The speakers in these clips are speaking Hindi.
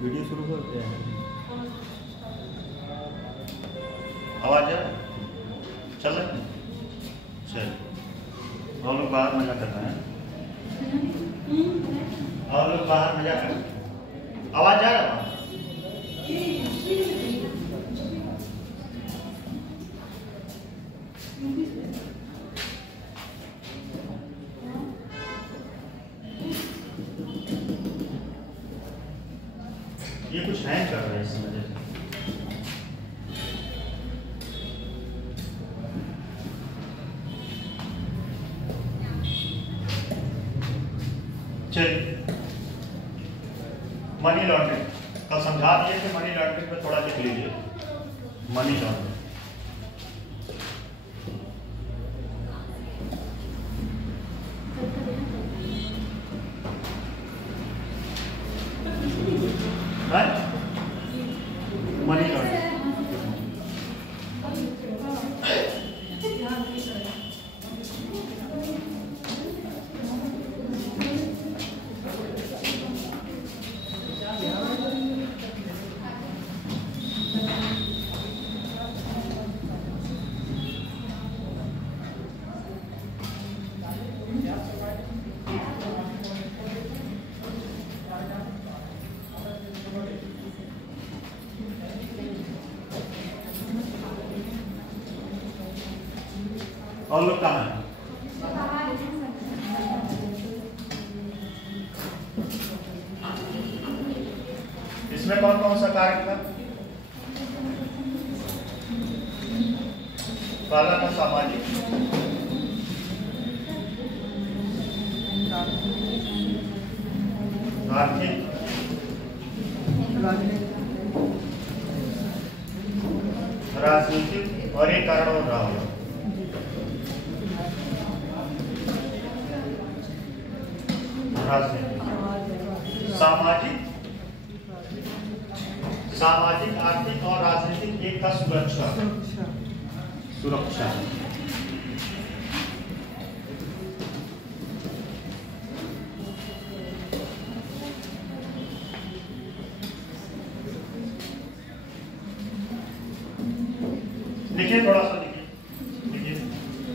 वीडियो शुरू करते हैं। आवाज है चल रहा है? चल और लोग बाहर मजा कर रहे हैं। और लोग बाहर मजा कर रहे हैं। आवाज आ रहा है? ये कुछ हैंग कर रहा है इस वजह से। चलिए मनी लॉन्ड्रिंग कल समझा दिए कि मनी लॉन्ड्रिंग पे थोड़ा लिख लीजिए। मनी लॉन्ड्रिंग मनी लॉन्ड्रिंग और लोग कहाँ हैं? इसमें कौन कौन सा कार्य था? पहला था सामाजिक, आर्थिक, राजनीतिक और एक कारण हो रहा होगा सामाजिक, आर्थिक और राजनीतिक। एक था सुरक्षा। लिखिए थोड़ा सा लिखिए।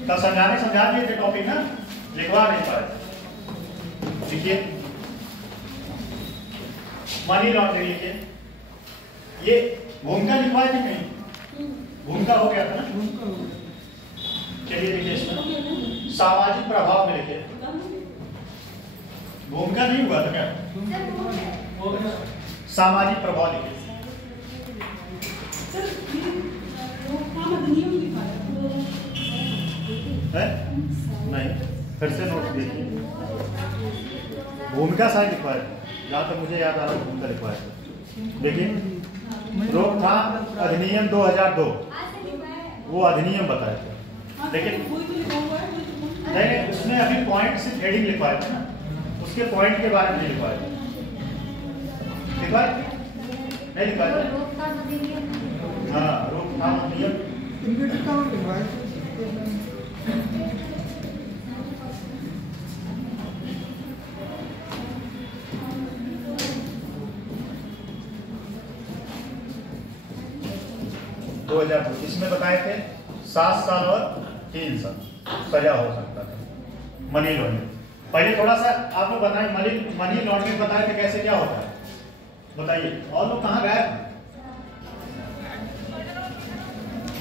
कल समझा दिए थे टॉपिक ना, लिखवा नहीं पाए। देखिए मनी लॉन्ड्रिंग लिखिए। ये भूमिका लिखवाए थे कहीं? भूमिका हो गया था ना। चलिए देखिए इसमें सामाजिक प्रभाव में लिखिए। भूमिका नहीं हुआ था क्या? सामाजिक प्रभाव लिखिए। नहीं फिर से नोट देखिए। भूमिका शायद लिखवाए, जहाँ तक मुझे याद आ रहा है भूमिका लिखवाए। देखिए रोकथाम अधिनियम 2002 वो अधिनियम बताए थे, लेकिन नहीं उसमें अभी पॉइंट से हेडिंग लिखवाए थे ना, उसके पॉइंट के बारे में लिखवाए थे। लिखवाए नहीं लिखवाए थे? हाँ रोकथाम अधिनियम 2002। इसमें बताए थे 7 साल और 3 साल सजा हो सकता था मनी लॉन्ड्रिंग। पहले थोड़ा सा आप लोग बताएं मनी लॉन्ड्रिंग बताए थे कैसे क्या होता है, बताइए। और लोग कहाँ गए?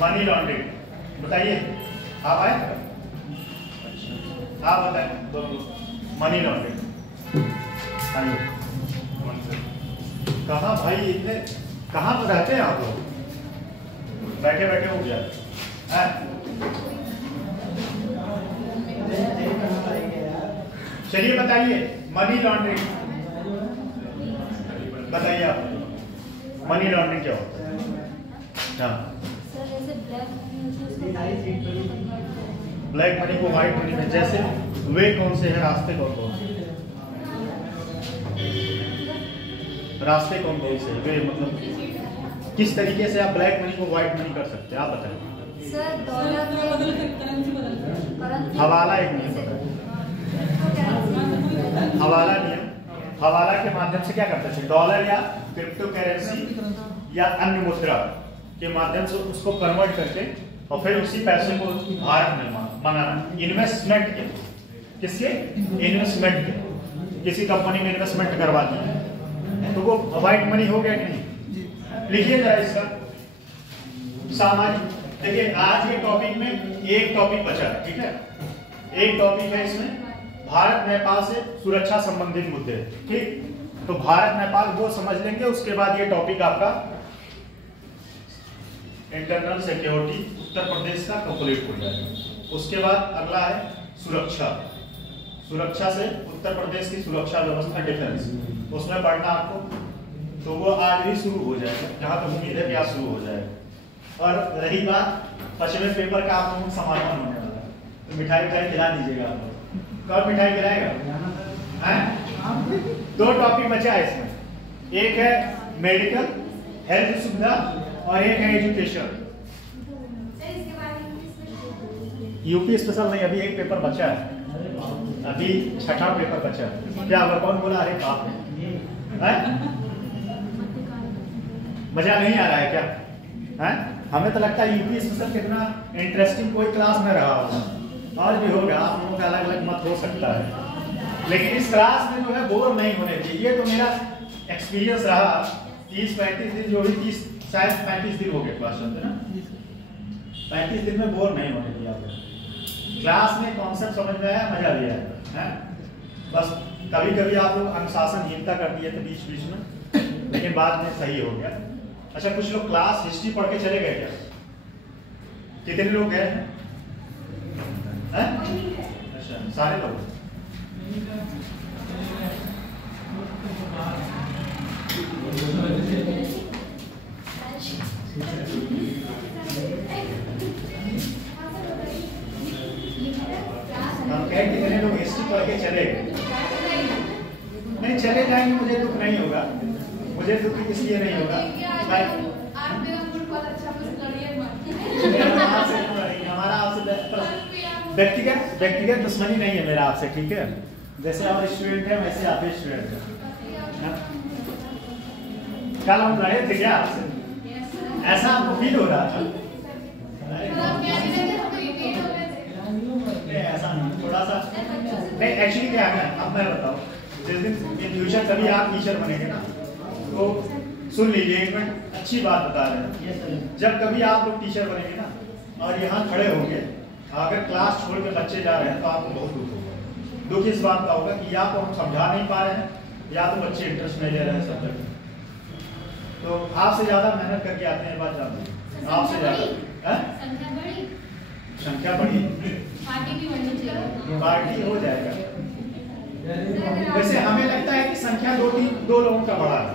मनी लॉन्ड्रिंग बताइए। आप आए? आप बताएं मनी लॉन्ड्रिंग। आइए कहाँ भाई, इतने कहाँ पर रहते हैं आप लोग? बैठे बैठे हो गया है। चलिए बताइए मनी लॉन्ड्रिंग बताइए आप। मनी लॉन्ड्रिंग क्या होता है? हाँ ब्लैक मनी को व्हाइट मनी में, जैसे वे कौन से हैं, रास्ते कौन कौन से? रास्ते कौन कौन से? वे मतलब किस तरीके से आप ब्लैक मनी को व्हाइट मनी कर सकते हैं, आप बताइए। हवाला एक नियम बताइए। हवाला नियम, हवाला के माध्यम से क्या करते थे? डॉलर या क्रिप्टो करेंसी या अन्य मुद्रा के माध्यम से उसको कन्वर्ट करके और फिर उसी पैसे को भारत में मंगाना, इन्वेस्टमेंट के, किसके इन्वेस्टमेंट के, किसी कंपनी में इन्वेस्टमेंट करवा दी तो वो व्हाइट मनी हो गया कि नहीं? लिखिए जरा इसका सामाजिक। देखिए आज के टॉपिक में एक टॉपिक बचा है, ठीक है, एक टॉपिक है इसमें भारत नेपाल से सुरक्षा संबंधित मुद्दे, ठीक। तो भारत नेपाल वो समझ लेंगे, उसके बाद ये टॉपिक आपका इंटरनल सिक्योरिटी उत्तर प्रदेश का कंप्लीट हो जाएगा। उसके बाद अगला है सुरक्षा, सुरक्षा से उत्तर प्रदेश की सुरक्षा व्यवस्था, डिफेंस, उसमें पढ़ना आपको, तो वो आज ही शुरू हो जाएगा, जहां तक उम्मीद है कि आज शुरू हो जाएगा। और रही बात पश्चिमी पेपर का, आप लोगों को समापन होने वाला है, तो मिठाई मिठाई खिला दीजिएगा आप लोग। कौन मिठाई खिलाएगा? दो टॉपिक बचा है इसमें, एक है मेडिकल हेल्थ सुविधा और एक है एजुकेशन। यूपी स्पेशल नहीं, अभी एक पेपर बचा है, अभी छठा पेपर बचा है। क्या हुआ, कौन बोला? अरे बाप रे, मजा नहीं आ रहा है क्या? है? हमें तो लगता है यूपी स्पेशल कितना इंटरेस्टिंग कोई क्लास में रहा होगा, और भी होगा, आप लोगों का अलग अलग मत हो सकता है, लेकिन इस क्लास में जो है बोर नहीं होने चाहिए। ये तो मेरा एक्सपीरियंस रहा, 30-35 दिन, जो भी 30 शायद 35 दिन हो गए क्लास चलते ना, 35 दिन में बोर नहीं होने दिया आपको। क्लास में कॉन्सेप्ट समझ में आया, मजा भी आया है। बस कभी कभी आप लोग अनुशासनहीनता कर दिए थे बीच बीच में, लेकिन बाद में सही हो गया। अच्छा, कुछ लोग क्लास हिस्ट्री पढ़ के चले गए क्या? कितने लोग गए हैं? अच्छा, सारे लोग। हम कहें कितने लोग हिस्ट्री पढ़ के चले गए? नहीं, चले जाएंगे, मुझे दुख नहीं होगा, मुझे दुख इसलिए नहीं होगा, हमारा आपसे व्यक्तिगत दुश्मनी नहीं है मेरा आपसे, ठीक है। जैसे आप स्टूडेंट हैं वैसे आप भी स्टूडेंट हैं। कल हम लड़े थे क्या आपसे? ऐसा आपको फील हो रहा था? ऐसा नहीं, थोड़ा सा नहीं, एक्चुअली क्या है, अब मैं बताऊं, जिस दिन इन फ्यूचर कभी आप टीचर बनेंगे ना, तो सुन लीजिए एक मिनट, अच्छी बात बता रहे हैं। जब कभी आप लोग टीचर बनेंगे ना और यहाँ खड़े होंगे, अगर क्लास छोड़ के बच्चे जा रहे हैं तो आपको बहुत दुख होगा। दुख इस बात का होगा कि या तो हम समझा नहीं पा रहे हैं, या तो बच्चे इंटरेस्ट नहीं ले रहे हैं सब्जेक्ट। तो आपसे ज्यादा मेहनत करके आते हैं, बात जानते हैं, आपसे ज्यादा संख्या बढ़ी, पार्टी हो जाएगा। वैसे हमें लगता है कि संख्या दो लोगों का बढ़ा है,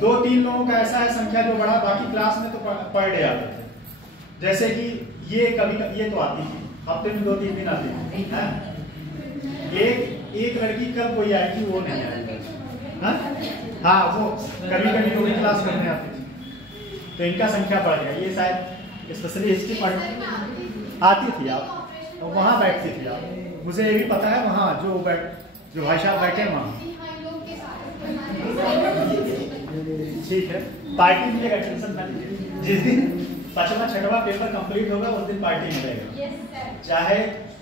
2-3 लोगों का ऐसा है संख्या जो बढ़ा, बाकी क्लास में तो पर डे आते थे। जैसे कि ये कभी ये तो आती थी, हफ्ते में 2-3 दिन आती थी। एक लड़की कल कोई आई थी, वो नहीं आई। हाँ, वो कभी कोई क्लास करने आती थी, तो इनका संख्या बढ़ गया। ये शायद स्पेशली हिस्ट्री पढ़ आती थी आप, तो वहाँ बैठती थी आप, मुझे ये भी पता है, वहाँ जो भाई साहब बैठे वहाँ, ठीक है। पार्टी मिलेगा, टेंशन ना लीजिए। जिस दिन 5वां 6वां पेपर कंप्लीट होगा उस दिन पार्टी मिलेगा, चाहे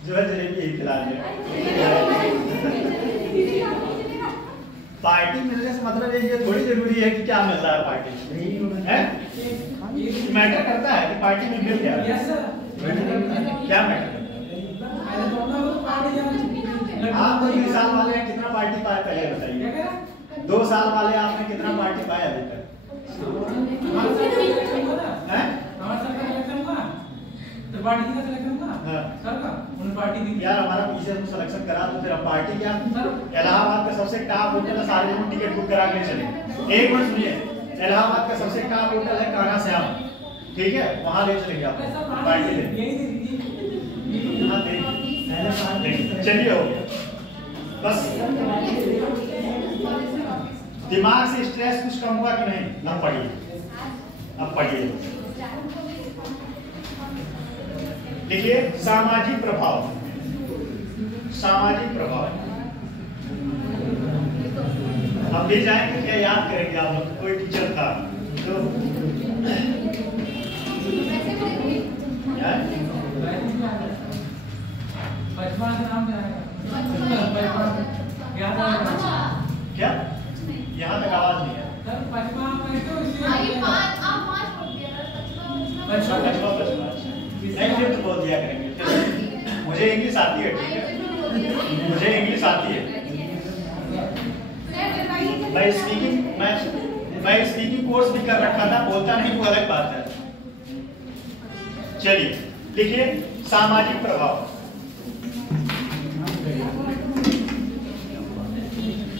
जो है जलेबी यही खिला पार्टी मिलने से मतलब ये थोड़ी जरूरी है कि क्या मिल रहा है पार्टी में, मैटर करता है कि पार्टी में मिल क्या क्या मैटर करता है। आप 2 साल वाले हैं, कितना पार्टी पाया पहले बताइए? 2 साल वाले आपने कितना पार्टी पाया अभी तक? यार हमारा पीछे सिलेक्शन करा तो फिर हम पार्टी क्या? इलाहाबाद का सबसे टॉप होटल है, सारे लोग टिकट बुक करा के चले। एक मिनट सुनिए, इलाहाबाद का सबसे टॉप होटल है कान्हा श्याम, ठीक है, वहां ले चलेंगे आप पार्टी ले। चलिए हो गया, बस दिमाग से स्ट्रेस कुछ कम हुआ कि नहीं? अब पढ़िए, अब पढ़िए, देखिए सामाजिक प्रभाव, सामाजिक प्रभाव हम ले जाएंगे क्या याद करेंगे आप लोग? कोई टीचर था तो क्या यहाँ तक आवाज नहीं है। नहीं तो बोल दिया करेंगे। मुझे इंग्लिश आती है, ठीक है, मुझे इंग्लिश आती है। मैं स्पीकिंग कोर्स भी कर रखा था, बोलता नहीं वो अलग बात है। चलिए लिखिए सामाजिक प्रभाव।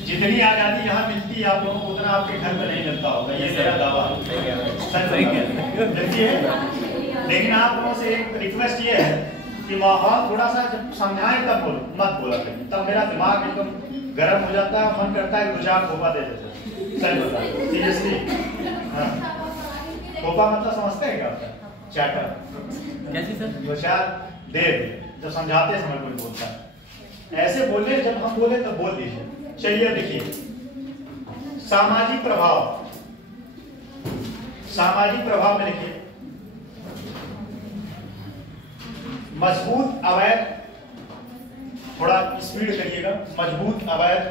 जितनी आजादी यहाँ मिलती है आप लोगों को उतना आपके घर में नहीं मिलता होगा, ये मेरा दावा मिलती है। लेकिन आप लोगों से एक रिक्वेस्ट ये है कि माहौल थोड़ा सा जब समझाएं तब बोलो, मत बोला करें, तब मेरा दिमाग एकदम गर्म हो जाता है, मन करता है 2-4 खोपा दे देते। सही बता सीरियसली। हाँ, खोपा मतलब समझते हैं क्या? चैटर कैसी सर? 2-4 दे जब समझाते समय कोई बोलता है, ऐसे बोले जब हम बोले तब बोल दीजिए। चलिए देखिए सामाजिक प्रभाव। सामाजिक प्रभाव में लिखिए मजबूत अवैध, थोड़ा स्पीड करिएगा, मजबूत अवैध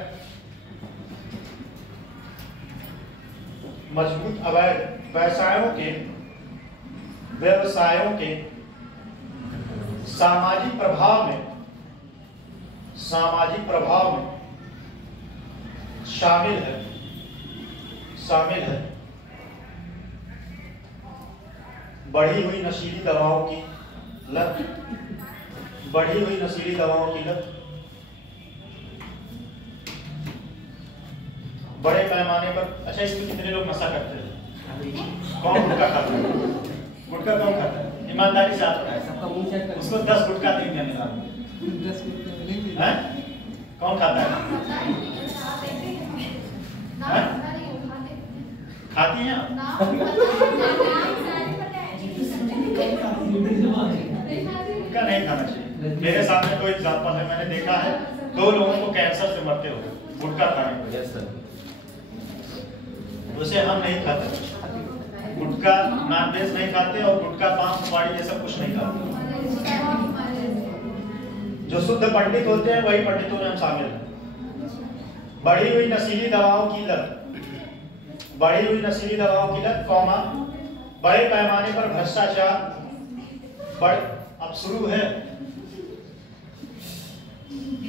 व्यवसायों के सामाजिक प्रभाव में शामिल है बढ़ी हुई नशीली दवाओं की लत, बड़े पैमाने पर। अच्छा, इसमें कितने लोग नशा करते हैं? कौन गुटखा खाता है? गुटखा कौन खाता है? ईमानदारी से आप बताएं। उसको 10 गुटखा देंगे हैं? कौन खाता है? खाती हैं? गुटखा नहीं खाना चाहिए। मेरे सामने 2 एग्जाम्पल है, मैंने देखा है 2 लोगों को कैंसर से मरते हुए गुटखा खाने की वजह से। उसे हम नहीं खाते गुटखा, नॉनवेज नहीं खाते और गुटखा, पान, सुपारी ये सब कुछ नहीं खाते। जो शुद्ध पंडित होते हैं वही पंडितों में हम शामिल हैं। बढ़ी हुई नशीली दवाओं की लत, कौमा, बड़े पैमाने पर भ्रष्टाचार, अब शुरू है,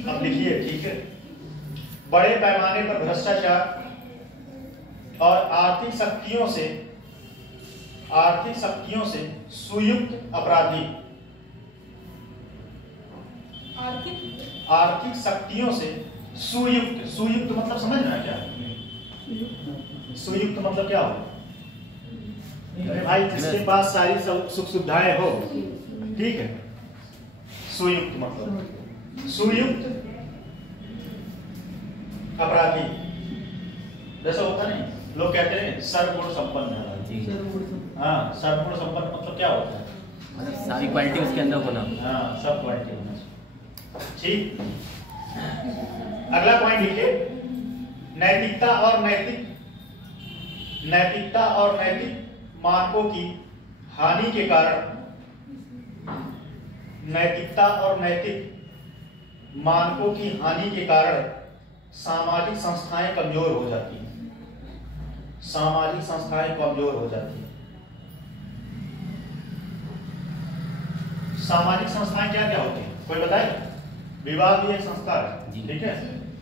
अब लिखिए, ठीक है। बड़े पैमाने पर भ्रष्टाचार और आर्थिक शक्तियों से सुयुक्त अपराधी, आर्थिक शक्तियों से सुयुक्त मतलब समझना क्या? सुयुक्त मतलब क्या हो? अरे भाई, जिसके पास सारी सुख सुविधाएं हो, ठीक है। सुयुक्त मतलब सुयुक्त अपराधी, जैसा होता नहीं, लोग कहते हैं सर्वगुण संपन्न है। हाँ, सर्वगुण संपन्न मतलब क्या होता है? सारी क्वालिटी उसके अंदर होना। हाँ, सब क्वालिटी होना चाहिए। ठीक, अगला पॉइंट लिखिए नैतिकता और नैतिक मानकों की हानि के कारण, सामाजिक संस्थाएं कमजोर हो जाती हैं। सामाजिक संस्थाएं क्या क्या होती हैं, कोई बताए? विवाह भी एक संस्था है, ठीक है।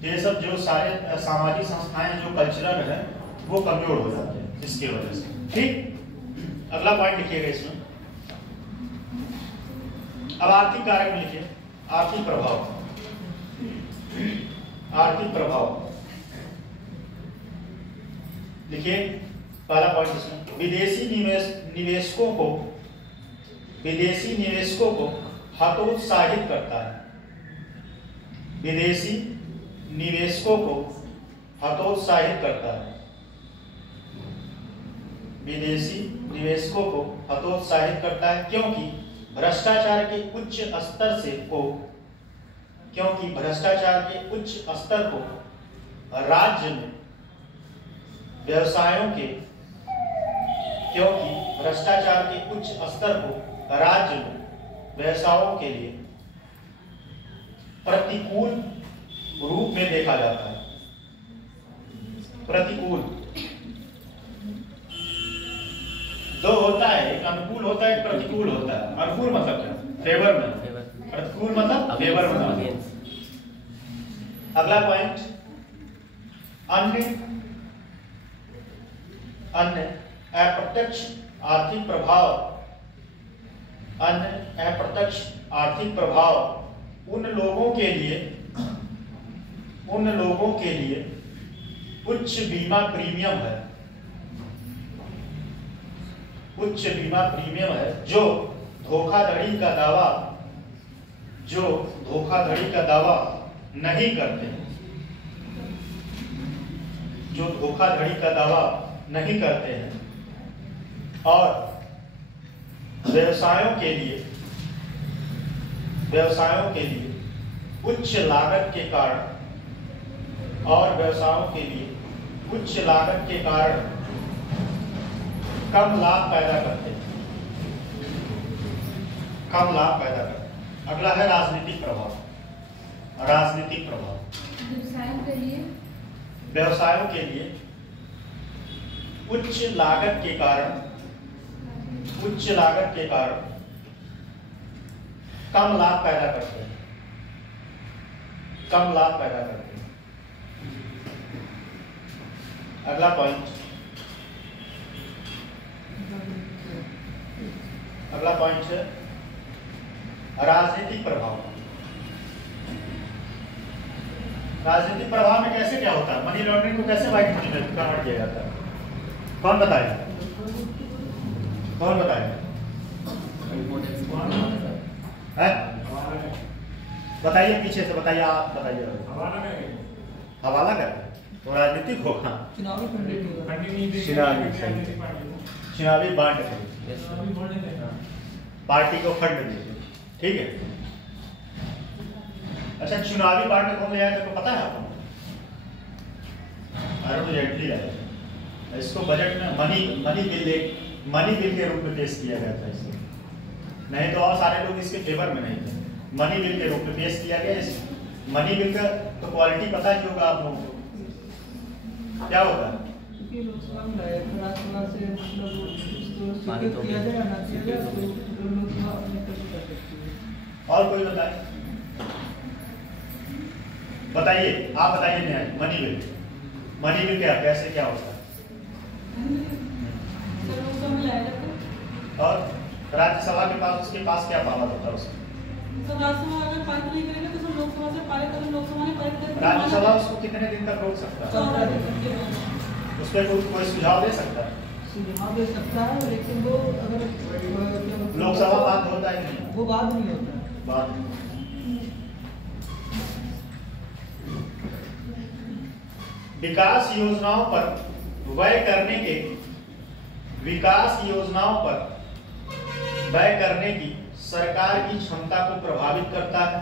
ये सब जो सारे सामाजिक संस्थाएं जो कल्चरल है वो कमजोर हो जाते हैं इसकी वजह से। ठीक, अगला पॉइंट लिखिएगा इसमें। अब आर्थिक कारक में लिखिए आर्थिक प्रभाव लिखिए। पहला पॉइंट इसमें विदेशी निवेशकों को हतोत्साहित करता है। विदेशी निवेशकों को हतोत्साहित करता है क्योंकि भ्रष्टाचार के उच्च स्तर को राज्य में व्यवसायों के, क्योंकि भ्रष्टाचार के उच्च स्तर को राज्य में व्यवसायों के लिए प्रतिकूल रूप में देखा जाता है। प्रतिकूल दो होता है, एक अनुकूल होता है, एक प्रतिकूल होता है। अनुकूल मतलब क्या? फेवर में, प्रतिकूल मतलब फेवर में। अगला पॉइंट, अन्य अप्रत्यक्ष आर्थिक प्रभाव। अन्य अप्रत्यक्ष आर्थिक प्रभाव उन लोगों के लिए उच्च बीमा प्रीमियम है, उच्च बीमा प्रीमियम है जो धोखाधड़ी का दावा नहीं करते, जो धोखाधड़ी का दावा नहीं करते हैं, और व्यवसायों के लिए उच्च लागत के कारण, और व्यवसायों के लिए उच्च लागत के कारण कम लाभ पैदा करते हैं, कम लाभ पैदा करते हैं। अगला है राजनीतिक प्रभाव। राजनीतिक प्रभाव व्यवसायों के लिए उच्च लागत के कारण कम लाभ पैदा करते हैं, कम लाभ पैदा करते हैं। अगला पॉइंट, है राजनीतिक प्रभाव। राजनीतिक प्रभाव में कैसे क्या होता है? मनी लॉन्ड्रिंग को कैसे व्हाइट मनी में कन्वर्ट किया जाता है? कौन बताएगा? बताइए, पीछे से बताइए, आप बताइए। हवाला कर तो राजनीतिक होगा, चुनावी बांट पार्टी को फंड दे, ठीक है। अच्छा, चुनावी बांड कौन ले आया था, पता है आपको? अरुण जेटली लाया। इसको बजट में मनी बिल के रूप में पेश किया गया था इसको, नहीं तो और सारे लोग इसके फेवर में नहीं थे। मनी बिल के रूप में पेश किया गया। इस मनी बिल का तो क्वालिटी पता ही होगा आप लोगों को, क्या होता है? और कोई बताए? बताइए, आप बताइए। मनी बिल क्या, कैसे क्या होता है? और राज्यसभा के पास, उसके पास क्या पावर होता है उसका? राज्यसभा उसको कितने दिन तक रोक सकता है? उस पर कोई सुझाव दे सकता है? लेकिन वो अगर लोकसभा बात होता है नहीं, वो बात नहीं होता। विकास योजनाओं पर व्यय करने की सरकार की क्षमता को प्रभावित करता है।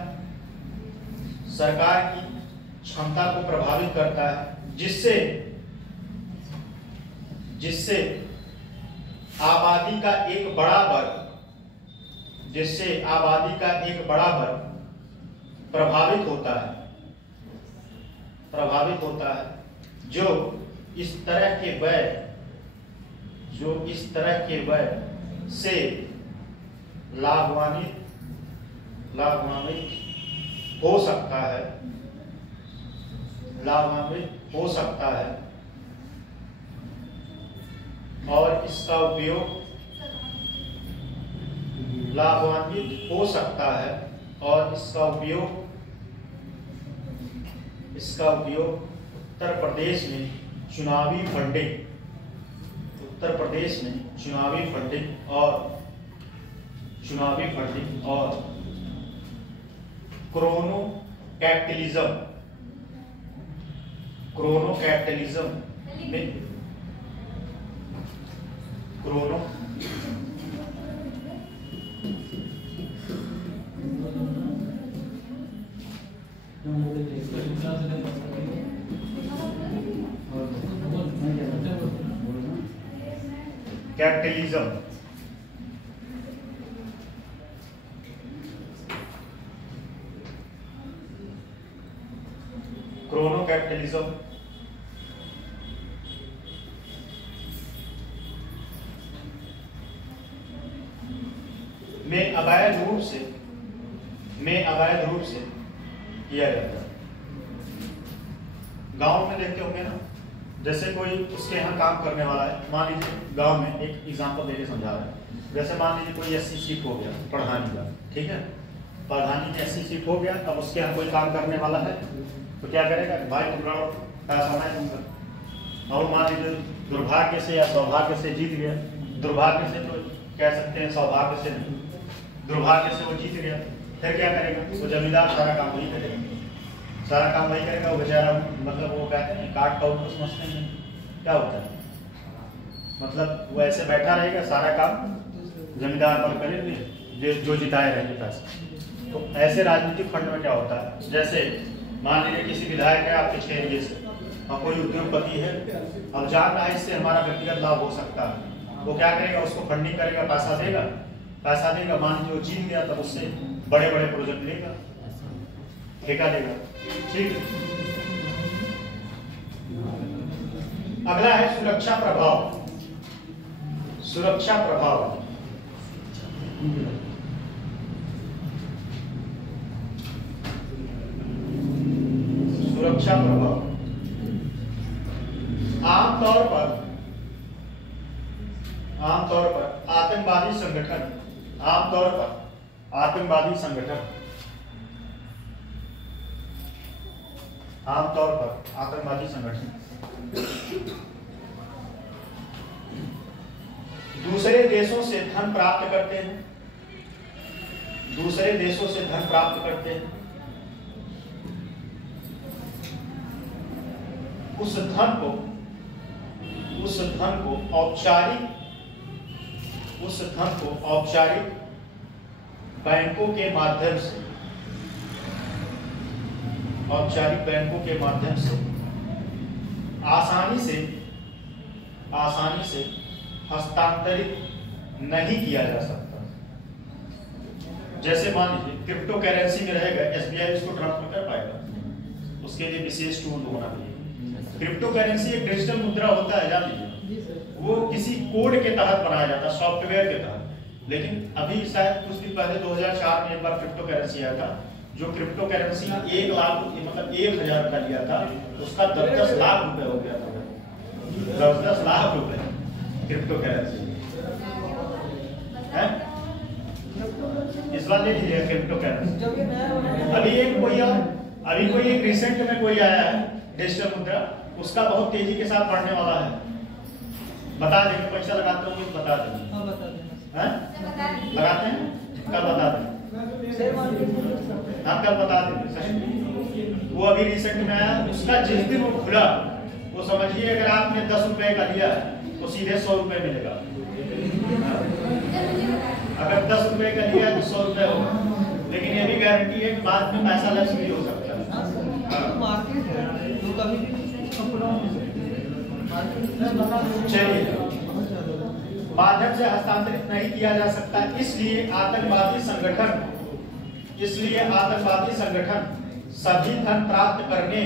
सरकार की क्षमता को प्रभावित करता है, जिससे आबादी का एक बड़ा वर्ग प्रभावित होता है, जो इस तरह के व्यय से लाभान्वित हो सकता है, और इसका उपयोग उत्तर प्रदेश में चुनावी फंडिंग और क्रोनो कैपिटलिज्म में कैपिटलिज्म, क्रोनो कैपिटलिज्म, में अवैध रूप से किया जाता है। गांव में देखते होंगे ना, जैसे कोई उसके यहाँ काम करने वाला है, मान लीजिए गांव में, एक एग्जांपल देके समझा रहा है, जैसे मान लीजिए कोई एससी सीट हो गया प्रधानी का, ठीक है, प्रधानी में एससी सीट हो गया, अब उसके यहाँ कोई काम करने वाला है तो क्या करेगा, भाई तुम लड़ो, पैसा मैं दूंगा। और मान लीजिए दुर्भाग्य से या सौभाग्य से जीत गया, दुर्भाग्य से तो कह सकते हैं, सौभाग्य से नहीं, दुर्भाग्य से वो जीत गया, फिर क्या करेगा, वो जमींदार सारा काम वही करेगा, सारा काम वही करेगा। वो बेचारा, मतलब वो कहते हैं काट काउट को समझते हैं, क्या होता है, मतलब वो ऐसे बैठा रहेगा, सारा काम जमींदार पर करेंगे, जो जिताए रहेंगे पैसे। तो ऐसे राजनीतिक फंड में क्या होता है, जैसे मान लीजिए किसी विधायक है आपके छह एरिए से, और कोई उद्योगपति है, अब जान रहा है इससे हमारा व्यक्तिगत लाभ हो सकता है, वो क्या करेगा, उसको फंडिंग करेगा, पैसा देगा, मान लीजिए वो जीत गया, तब उससे बड़े बड़े प्रोजेक्ट लेगा, ठेका देगा, ठीक है। अगला है सुरक्षा प्रभाव। सुरक्षा प्रभाव, सुरक्षा प्रभाव आमतौर पर आतंकवादी संगठन, आतंकवादी संगठन दूसरे देशों से धन प्राप्त करते हैं, उस धन को औपचारिक बैंकों के माध्यम से आसानी से हस्तांतरित नहीं किया जा सकता। जैसे मान लीजिए क्रिप्टो करेंसी में रहेगा, एसबीआई उसको ट्रांसफर कर पाएगा, उसके लिए विशेष टूल होना चाहिए। क्रिप्टो करेंसी एक डिजिटल मुद्रा होता है, जान लीजिए, वो किसी कोड के तहत बनाया जाता है, सॉफ्टवेयर के तहत। लेकिन अभी शायद कुछ दिन पहले 2004 में एक बार क्रिप्टो करेंसी आया था, जो क्रिप्टो करेंसी 1 लाख मतलब 1000 का लिया था, उसका 10 लाख रुपए हो गया था, 10 लाख रुपए क्रिप्टो करेंसी है। इस बार ले लीजिएगा क्रिप्टो करेंसी। अभी कोई एक रिसेंट में कोई आया है डिजिटल मुद्रा, उसका बहुत तेजी के साथ बढ़ने वाला है। बता देंगे, पैसा लगाते हो बता देंगे, लगाते हैं, कल बता देंगे, कल बता देंगे। वो अभी रिसेंट में आया, उसका जिस दिन वो खुला, वो समझिए अगर आपने 10 रुपए का लिया तो सीधे 100 रुपए मिलेगा। अगर 10 रुपए का लिया तो 100 रुपए होगा, लेकिन ये भी गारंटी है कि बाद में पैसा लक्ष्य भी हो सकता है। चलिए, माध्यम से हस्तांतरित नहीं किया जा सकता, इसलिए आतंकवादी संगठन सभी धन प्राप्त करने,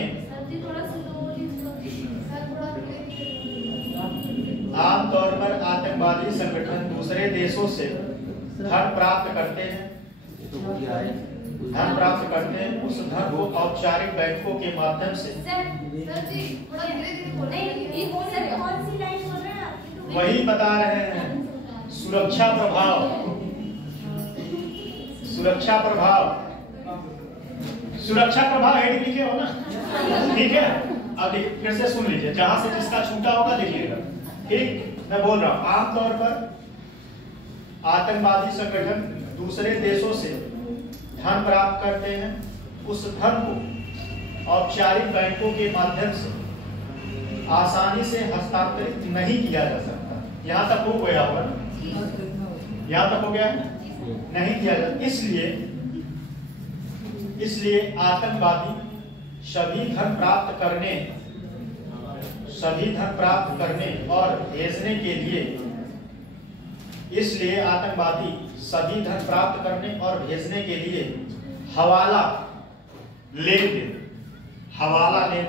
आमतौर पर आतंकवादी संगठन दूसरे देशों से धन प्राप्त करते हैं, उस धन को औपचारिक बैंकों के माध्यम से, वही बता रहे हैं, सुरक्षा प्रभाव हेडिंग लिखे हो ना, ठीक है। अब फिर से सुन लीजिए, जहां से जिसका छूटा होगा लिखिएगा, ठीक। मैं बोल रहा हूं, आमतौर पर आतंकवादी संगठन दूसरे देशों से धन प्राप्त करते हैं, उस धन को औपचारिक बैंकों के माध्यम से आसानी से हस्तांतरित नहीं किया जा सकता। यहाँ तक हो गया होगा, यहाँ तक हो गया, नहीं किया जा, इसलिए आतंकवादी सभी धन प्राप्त करने और भेजने के लिए इसलिए आतंकवादी सभी धन प्राप्त करने और भेजने के लिए हवाला लेन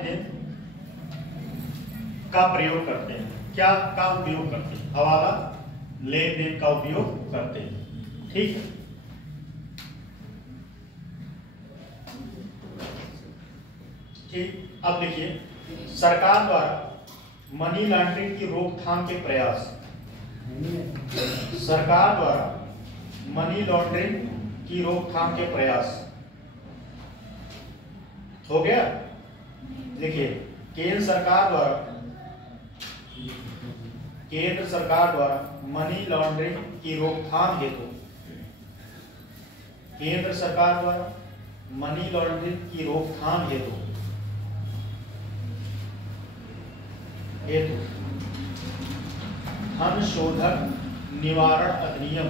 देन का प्रयोग करते हैं। क्या का उपयोग करते हैं? हवाला लेन देन का उपयोग करते हैं। ठीक है, ठीक। अब देखिए, सरकार द्वारा मनी लॉन्ड्रिंग की रोकथाम के प्रयास। सरकार द्वारा मनी लॉन्ड्रिंग की रोकथाम के प्रयास हो गया। देखिए, केंद्र सरकार द्वारा मनी लॉन्ड्रिंग की रोकथाम हेतु केंद्र सरकार द्वारा मनी लॉन्ड्रिंग की रोकथाम हेतु धन शोधन निवारण अधिनियम।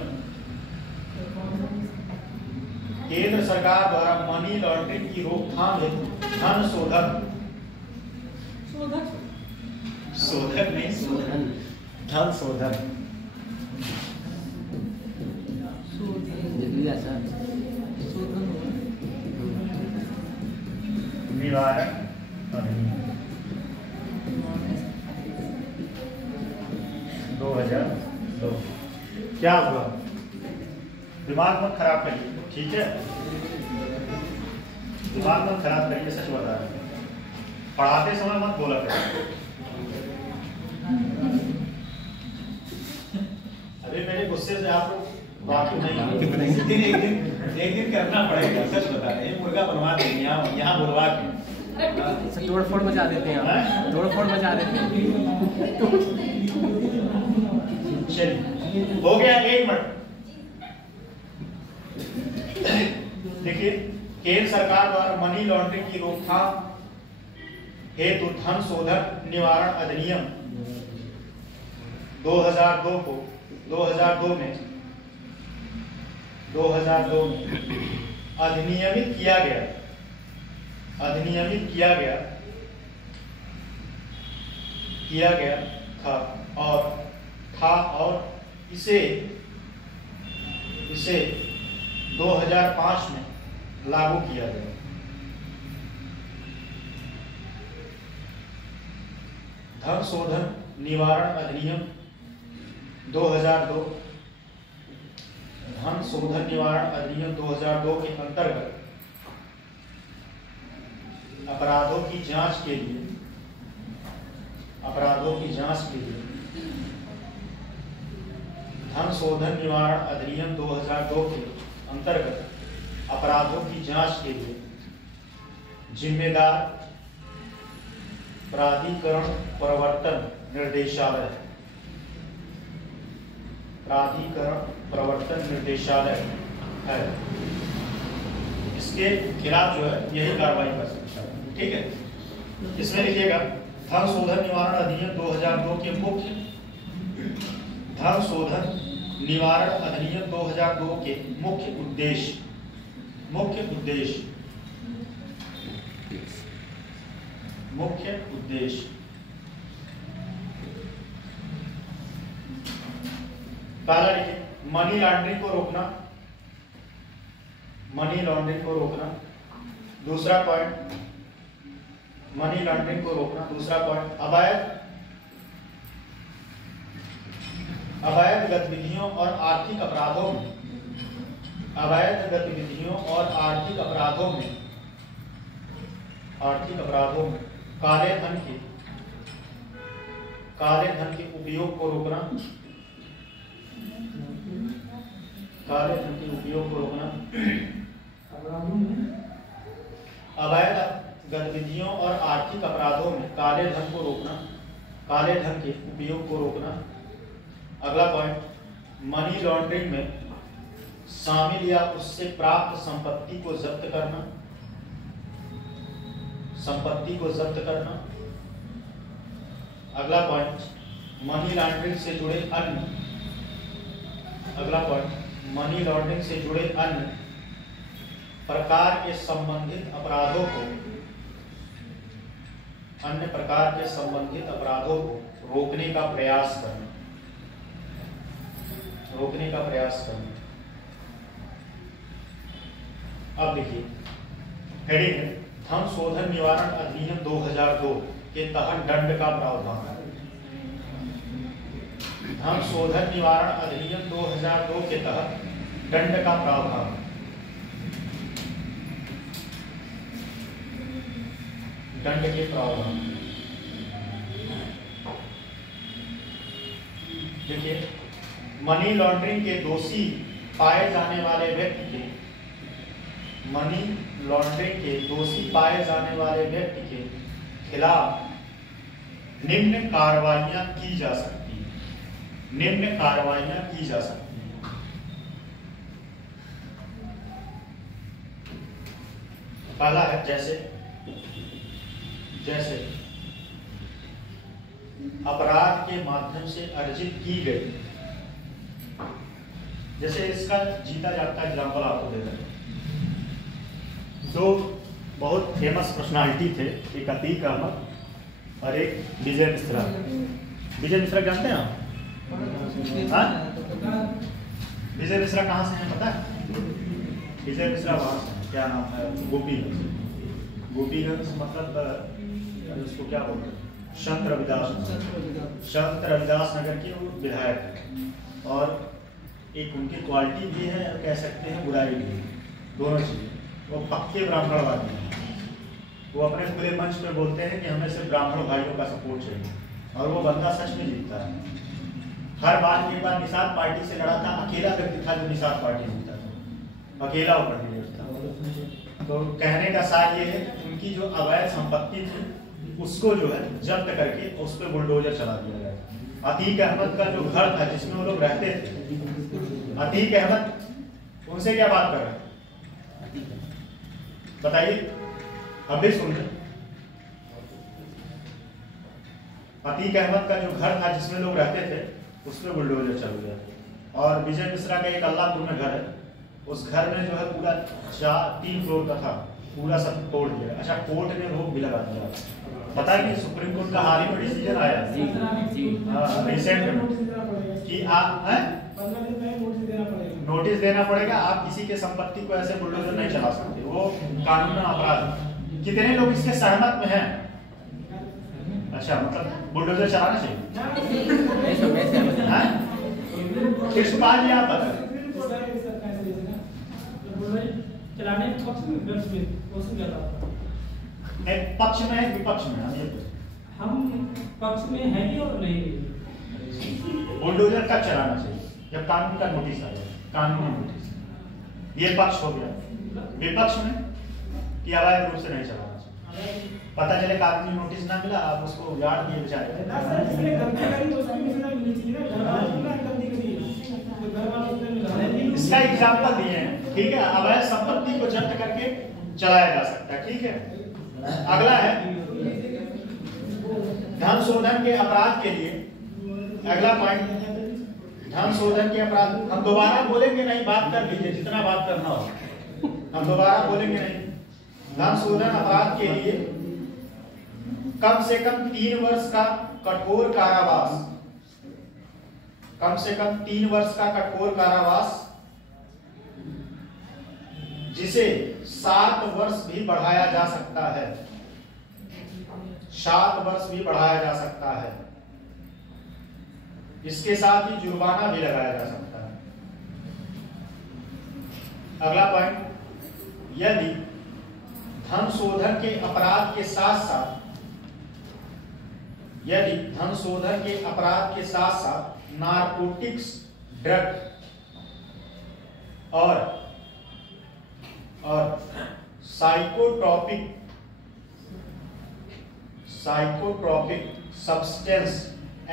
केंद्र सरकार द्वारा मनी लॉन्ड्रिंग की रोकथाम हेतु धन शोधन धन शोधन निवारण अधिनियम 2002। क्या हुआ? दिमाग मत खराब करिए, ठीक है? दिमाग मत खराब करिए, सच बता रहे हैं। पढ़ाते समय मत बोला करिए। अभी मेरे गुस्से से आप लोग वाकिफ नहीं। एक दिन करना पड़ेगा, सच बता रहे हैं। मुर्गा बनवा देंगे यहाँ बुलवा के तोड़ फोड़ मचा देते हैं, तोड़ फोड़ मचा देते हैं। चलिए, हो गया 1 मिनट। देखिए, केंद्र सरकार द्वारा मनी लॉन्ड्रिंग की रोकथाम हेतु धन शोधन निवारण अधिनियम 2002 में अधिनियमित किया गया था और इसे 2005 में लागू किया गया। धन शोधन निवारण अधिनियम 2002 धन शोधन निवारण अधिनियम 2002 के अंतर्गत अपराधों की जांच के लिए धन शोधन निवारण अधिनियम 2002 के अंतर्गत अपराधों की जांच के लिए जिम्मेदार प्राधिकरण प्रवर्तन निर्देशालय है। इसके खिलाफ जो है यही कार्रवाई कर सकता है। ठीक है, इसमें लिखिएगा धन शोधन निवारण अधिनियम 2002 के धन शोधन निवारण अधिनियम 2002 के मुख्य उद्देश्य पहला लिखिए, मनी लॉन्ड्रिंग को रोकना। दूसरा पॉइंट, मनी लॉन्ड्रिंग को रोकना। दूसरा पॉइंट, अवैध गतिविधियों और आर्थिक अपराधों में काले धन के उपयोग को रोकना। अवैध गतिविधियों और आर्थिक अपराधों में काले धन के उपयोग को रोकना। अगला पॉइंट, मनी लॉन्ड्रिंग में शामिल या उससे प्राप्त संपत्ति को जब्त करना। अगला पॉइंट, मनी लॉन्ड्रिंग से जुड़े अन्य प्रकार के संबंधित अपराधों को रोकने का प्रयास करना। रोकने का प्रयास करना। अब देखिए हेडिंग है धन शोधन निवारण अधिनियम 2002 के तहत दंड का प्रावधान। धन शोधन निवारण अधिनियम 2002 के तहत दंड का प्रावधान। दंड के प्रावधान देखिए, मनी लॉन्ड्रिंग के दोषी पाए जाने वाले व्यक्ति के मनी लॉन्ड्रिंग के दोषी पाए जाने वाले व्यक्ति के खिलाफ निम्न कार्रवाइयां की जा सकती हैं। निम्न कार्रवाइयां की जा सकती हैं। पहला है जैसे अपराध के माध्यम से अर्जित की गई, जैसे इसका जीता जागता एग्जाम्पल आपको दे रहे हैं। दो बहुत फेमस पर्सनालिटी थे, एक अतीक अहमद और एक विजय मिश्रा। विजय मिश्रा जानते हैं आप? विजय मिश्रा कहाँ से हैं पता है? विजय मिश्रा वहाँ से, क्या नाम है, गोपीगंज। गोपीगंज मतलब उसको क्या बोलते हैं, संत रविदास नगर के वो विधायक हैं। और एक उनकी क्वालिटी भी है, कह सकते हैं बुराई भी है, दोनों चीजें। वो पक्के ब्राह्मणवादी हैं। वो अपने खुले मंच पे बोलते हैं कि हमें सिर्फ ब्राह्मण भाइयों का सपोर्ट चाहिए, और वो बंदा सच में जीतता है। हर बार एक बार निषाद पार्टी से लड़ा था, अकेला व्यक्ति था जो निषाद पार्टी जीता था, अकेला वो कैंडिडेट था। तो कहने का सार ये है कि उनकी जो अवैध संपत्ति थी उसको जो है जब्त करके उस पर बुलडोजर चला दिया गया। अतीक अहमद का जो घर था जिसमें वो लोग रहते थे, अतीक अहमद उनसे क्या बात कर रहे हैं बताइए, अभी सुन रहे। अतीक अहमद का जो घर था जिसमें लोग रहते थे उसमें बुलडोजर चल गया। और विजय मिश्रा का एक अल्लाहपुर में घर है, उस घर में जो है पूरा 3 फ्लोर का था, पूरा सब तोड़ दिया। अच्छा, कोर्ट ने रोक भी लगा दिया। पता है कि सुप्रीम कोर्ट का हाल ही में डिसीजन आया रिसेंट में कि आप नोटिस देना पड़ेगा, आप किसी के संपत्ति को ऐसे बुलडोजर नहीं चला सकते, वो कानून में अपराध है। कितने लोग इसके सहमत में हैं? अच्छा, मतलब बुलडोजर चलाना चाहिए। कृष्णपाल जी आप बताएं। चलाने पक्ष में है विपक्ष में? हम पक्ष में है भी और नहीं भी। बुलडोजर कब चलाना चाहिए? जब कानून का नोटिस आ जाए, कानूनी नोटिस। ये पक्ष हो गया। विपक्ष में कि अवैध रूप से नहीं चलाना चाहिए। पता चले कागजी नोटिस ना मिला, आप उसको उजाड़ दिए बेचारे। इसका एग्जाम्पल दिए हैं, ठीक है। अवैध संपत्ति को जब्त करके चलाया जा सकता है, ठीक है। अगला है धन शोधन के अपराध के लिए। अगला पॉइंट धन शोधन के अपराध। हम दोबारा बोलेंगे नहीं, बात कर लीजिए जितना बात करना हो, हम दोबारा बोलेंगे नहीं। धन शोधन अपराध के लिए कम से कम 3 वर्ष का कठोर कारावास, कम से कम 3 वर्ष का कठोर कारावास, जिसे 7 वर्ष भी बढ़ाया जा सकता है। 7 वर्ष भी बढ़ाया जा सकता है। इसके साथ ही जुर्माना भी लगाया जा सकता है। अगला पॉइंट, यदि धन शोधन के अपराध के साथ साथ, यदि धन शोधन के अपराध के साथ साथ नारकोटिक्स, ड्रग और साइकोट्रोपिक सब्सटेंस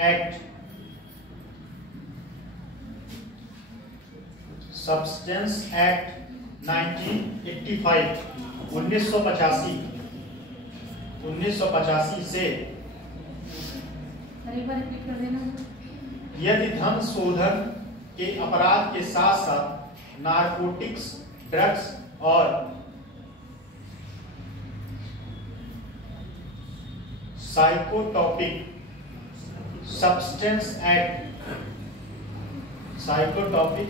एक्ट 1985 से यदि धन शोधन के अपराध के साथ साथ नारकोटिक्स, ड्रग्स और psychotropic substance act psychotropic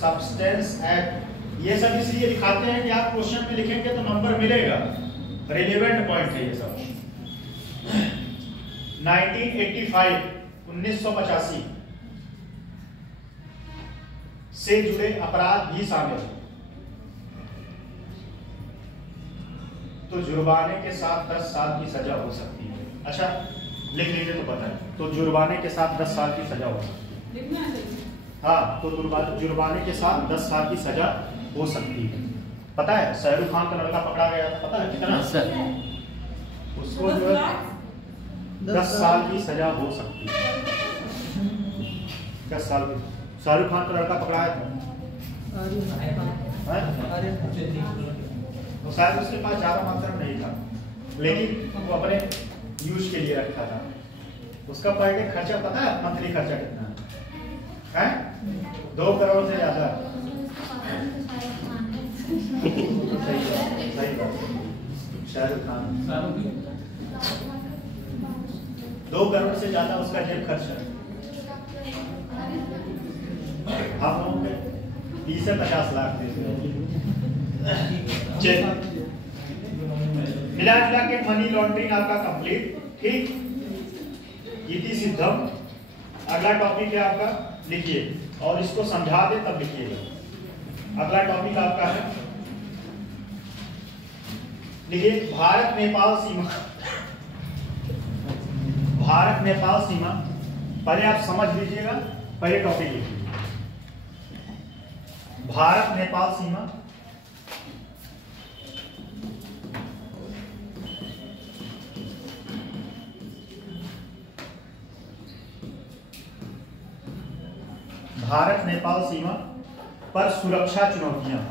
substance act. ये सब इसलिए दिखाते हैं कि आप क्वेश्चन में लिखेंगे तो नंबर मिलेगा, रिलेवेंट पॉइंट है ये सब। 1985 से जुड़े अपराध भी शामिल हैं, तो जुर्माने के साथ 10 साल की सजा हो सकती है। अच्छा लिख लीजिए तो पता है, तो जुर्माने के साथ 10 साल की सजा हो सकती है। हाँ, तो जुर्माने के साथ 10 साल की सजा हो सकती है। पता है शाहरुख खान का लड़का पकड़ा गया था, पता है कितना? उसको जो है 10 साल की सजा हो सकती है। 10 साल की। शाहरुख खान का लड़का पकड़ाया था, तो शायद उसके पास ज्यादा मात्रा में नहीं था, लेकिन वो अपने यूज के लिए रखा था। उसका पर डे खर्चा पता है मंथली खर्चा कितना है? 2 करोड़ से ज्यादा। सही बात। शाहरुख खान 2 करोड़ से ज्यादा उसका जेब खर्च है। हम लोगों के 20 से 50 लाख मिला के मनी लॉन्ड्रिंग आपका कंप्लीट। ठीक, इति सिद्धम। अगला टॉपिक है आपका, लिखिए और इसको समझा दे तब लिखिएगा। अगला टॉपिक आपका है, लिखिए भारत नेपाल सीमा। भारत नेपाल सीमा पहले आप समझ लीजिएगा, पहले टॉपिक लिखिए भारत नेपाल सीमा। भारत नेपाल सीमा पर सुरक्षा चुनौतियां।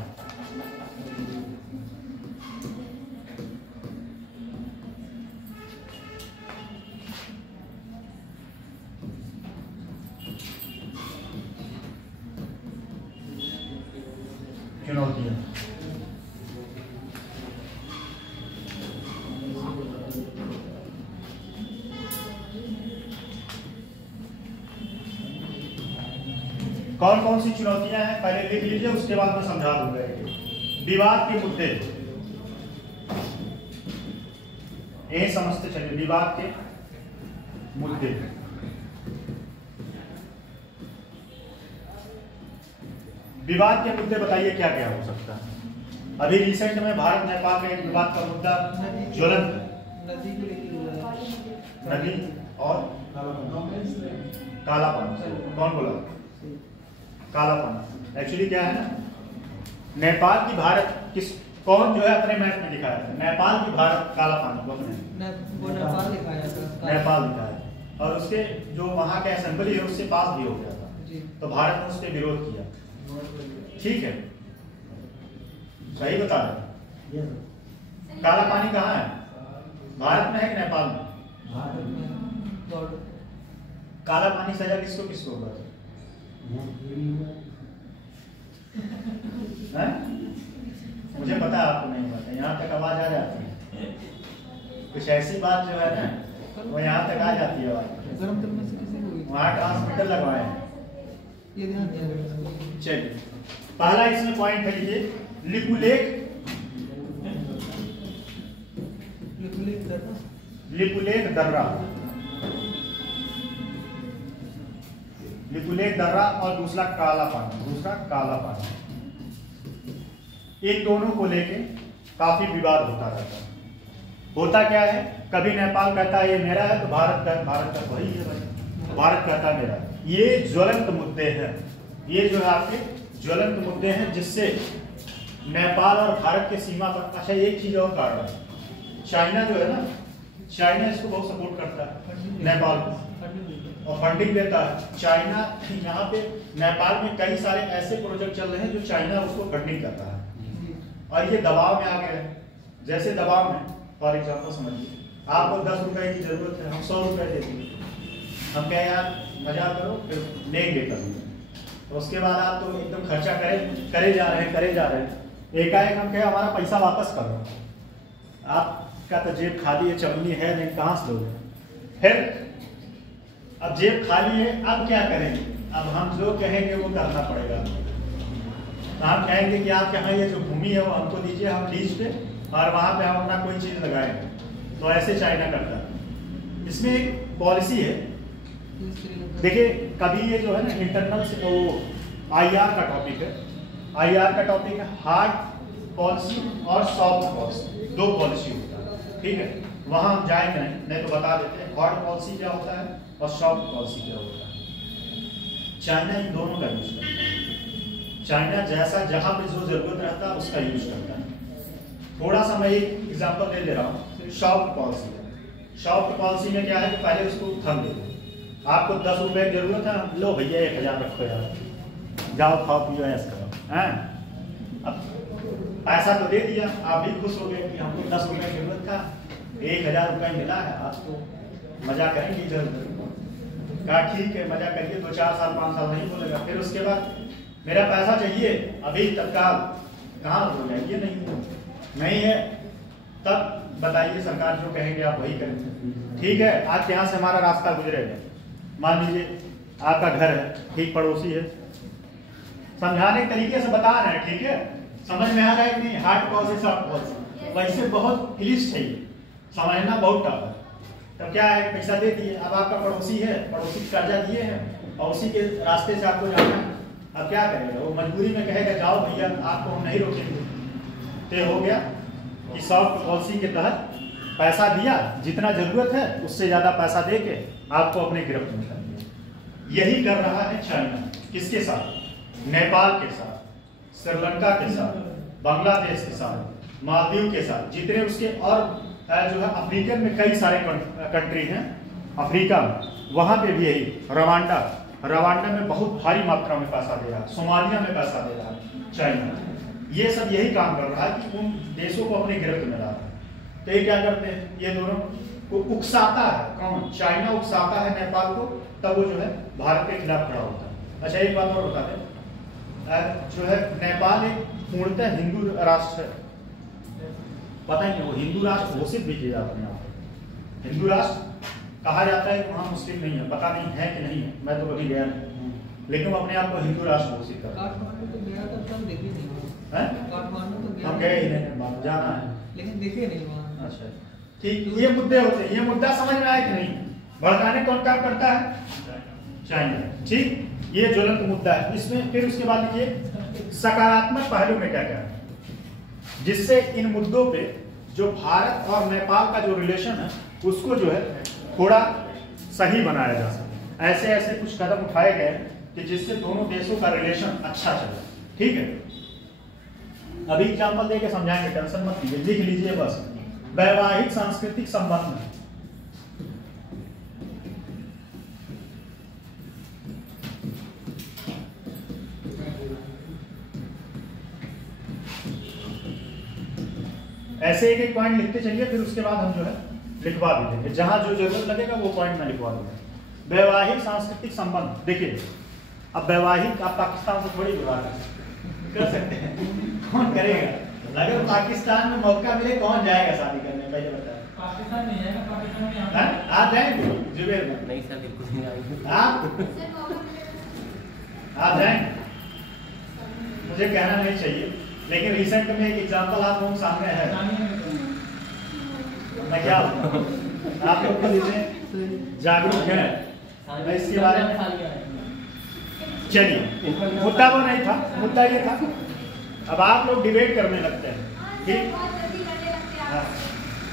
चुनौतियां कौन कौन सी चुनौतियां हैं पहले लिख लीजिए, उसके बाद मैं समझा दूंगा। विवाद के मुद्दे, ये समझते चलिए। विवाद के मुद्दे, विवाद के मुद्दे बताइए क्या क्या हो सकता है। अभी रिसेंट में भारत नेपाल का एक विवाद का मुद्दा ज्वलंत, नदी और कालापन। कौन बोला? कालापन। एक्चुअली क्या है ना, नेपाल की भारत किस कौन जो है अपने मैप में दिखाया था नेपाल की भारत काला पानी को अपने नेपाल लिखा है, और उसके जो वहाँ के असेंबली है उससे पास भी हो गया था, तो भारत ने उस पर विरोध किया। ठीक है, सही बता रहे। काला पानी कहाँ है? भारत में है कि नेपाल में? काला पानी सजा किसको किसको होगा? मुझे पता है आपको नहीं पता, यहाँ तक आवाज आ जाती है। कुछ ऐसी बात जो है ना वो यहाँ तक आ जाती है आवाज। वहाँ ट्रांसमीटर लगवाए हैं। चलिए, पहला इसमें पॉइंट है ये लिपुलेख दर्रा और दूसरा काला पानी। इन दोनों को लेके काफी विवाद होता रहता है। होता क्या है, कभी नेपाल कहता है ये मेरा है, तो भारत का वही है भाई, भारत कहता है मेरा। ये ज्वलंत मुद्दे हैं, ये जो है आपके ज्वलंत मुद्दे हैं जिससे नेपाल और भारत के सीमा पर। अच्छा, एक चीज और कारण है, चाइना जो है ना, चाइना इसको बहुत सपोर्ट करता है नेपाल को और फंडिंग देता है। चाइना यहाँ पे नेपाल में कई सारे ऐसे प्रोजेक्ट चल रहे हैं जो चाइना उसको फंडिंग करता है, और ये दबाव में आ गए हैं। जैसे दबाव में, फॉर एग्जाम्पल समझिए, आपको 10 रुपए की जरूरत है, हम 100 रुपए दे देंगे। हम कहें यार मजा करो, फिर लेंगे कभी, तो उसके बाद आप तो एकदम खर्चा करे जा रहे हैं। एकाएक हम कहें हमारा पैसा वापस करो, आपका तो जेब खाली है, चमनी है नहीं, कहाँ से लोगे? फिर अब जेब खाली है, अब क्या करेंगे? अब हम जो कहेंगे वो करना पड़ेगा। तो हम कहेंगे कि आप यहाँ ये जो भूमि है वो हमको दीजिए, हम लीज पे, और वहाँ पे हम अपना कोई चीज़ लगाएंगे। तो ऐसे चाइना करता है। इसमें एक पॉलिसी है, देखिए कभी ये जो है ना इंटरनल से वो IR का टॉपिक है। IR का टॉपिक है हार्ड पॉलिसी और सॉफ्ट पॉलिसी, दो पॉलिसी होता है, ठीक है। वहाँ हम जाएंगे नहीं तो बता देते हैं हार्ड पॉलिसी क्या होता है और सॉफ्ट पॉलिसी क्या होता है। चाइना इन दोनों का यूज करता है। चाइना जैसा जहाँ पे जो जरूरत रहता है उसका यूज करता है। थोड़ा सा मैं एक एग्जांपल दे रहा हूँ सॉफ्ट पॉलिसी। सॉफ्ट पॉलिसी में क्या है कि पहले उसको थम दे दो, आपको 10 रुपए की जरूरत है, लो भैया 1000 रखो यार, जाओ खाओ पियो ऐसा करो हैं। अब पैसा तो दे दिया, आप भी खुश हो गए कि हमको 10 रुपए की जरूरत था, 1000 रुपये मिला है, आप तो मजा करेंगे इधर उधर। कहा ठीक है मजा करिए, 2 4 साल 5 साल नहीं बोलेगा। फिर उसके बाद मेरा पैसा चाहिए अभी तत्काल, कहाँ हो जाएगी, नहीं है, तब बताइए सरकार जो कहेंगे आप वही करेंगे। ठीक है, आज यहाँ से हमारा रास्ता गुजरेगा, मान लीजिए आपका घर है, ठीक पड़ोसी है, समझाने के तरीके से बता रहे हैं, ठीक है, समझ में आ रहा है कि नहीं, हार्ड पॉलिसी सॉफ्ट पॉलिसी, वैसे बहुत क्लिष्ट है ये, समझना बहुत टफ है। तब क्या है, पैसा दे दिए, अब आपका पड़ोसी है, पड़ोसी कर्जा दिए हैं और उसी के रास्ते से आपको जाना है, अब क्या करेगा, वो मजबूरी में कहेगा जाओ भैया आपको हम नहीं रोकेंगे। तो हो गया कि सॉफ्ट पॉलिसी के तहत पैसा दिया, जितना जरूरत है उससे ज्यादा पैसा दे के आपको अपने गिरफ्त में कर दिया। यही कर रहा है चाइना, किसके साथ, नेपाल के साथ, श्रीलंका के साथ, बांग्लादेश के साथ, मालदीव के साथ, जितने उसके और जो है अफ्रीकन में कई सारे कंट्री हैं अफ्रीका में, वहां पे भी यही, रवांडा में बहुत भारी मात्रा में पैसा दे रहा है, सोमालिया में पैसा दे रहा है चाइना। ये सब यही काम कर रहा है कि उन देशों को अपने गिरफ्त में ला रहा है। तो ये क्या करते हैं, ये दोनों को उकसाता है, कौन, चाइना उकसाता है नेपाल को, तब वो जो है भारत के खिलाफ खड़ा होता है। अच्छा एक बात और बता दें, जो है नेपाल एक पूर्णतः हिंदू राष्ट्र है, पता ही नहीं, वो हिंदू राष्ट्र घोषित भी किया अपने आप, हिंदू राष्ट्र कहा जाता है, वहाँ मुस्लिम नहीं है, पता नहीं है कि नहीं है, मैं तो कभी गया नहीं, लेकिन वो अपने आप को हिंदू राष्ट्र घोषित करता है। हम गए ही नहीं, जाना है लेकिन देखे नहीं वहाँ। अच्छा ठीक, ये मुद्दे होते हैं, ये मुद्दा समझ में आया कि नहीं, भड़काने कौन काम करता है, चाइना। ठीक, ये ज्वलंत मुद्दा है। इसमें फिर उसके बाद देखिए सकारात्मक पहलू में क्या क्या है, जिससे इन मुद्दों पे जो भारत और नेपाल का जो रिलेशन है उसको जो है थोड़ा सही बनाया जा सके। ऐसे ऐसे कुछ कदम उठाए गए कि जिससे दोनों देशों का रिलेशन अच्छा चले। ठीक है, अभी एग्जाम्पल देके समझाएंगे, टेंशन मत लीजिए, लिख लीजिए बस। वैवाहिक सांस्कृतिक संबंध, ऐसे एक एक पॉइंट लिखते चलिए, फिर उसके बाद हम जो है लिखवा भी देंगे, जहां जो जरूरत लगेगा वो पॉइंट में लिखवा देंगे। वैवाहिक सांस्कृतिक संबंध, देखिए अब वैवाहिक आप पाकिस्तान से थोड़ी विवाह कर सकते हैं, कौन करेगा, अगर पाकिस्तान में मौका मिले कौन जाएगा शादी करने, पहले बताएं। पाकिस्तान नहीं जाएगा, पाकिस्तान में आप जाएंगे जुबेर में? नहीं सर बिल्कुल नहीं आएंगे। आप जाएंगे, मुझे कहना नहीं चाहिए, लेकिन रिसेंट में एक एग्जांपल आप लोगों के सामने है, मैं क्या बताऊं, आप लोग खुद इसमें जागरूक हैं, मैं इसके बारे में, चलिए मुद्दा वो नहीं था, मुद्दा ये था, अब आप लोग डिबेट करने लगते हैं, ठीक,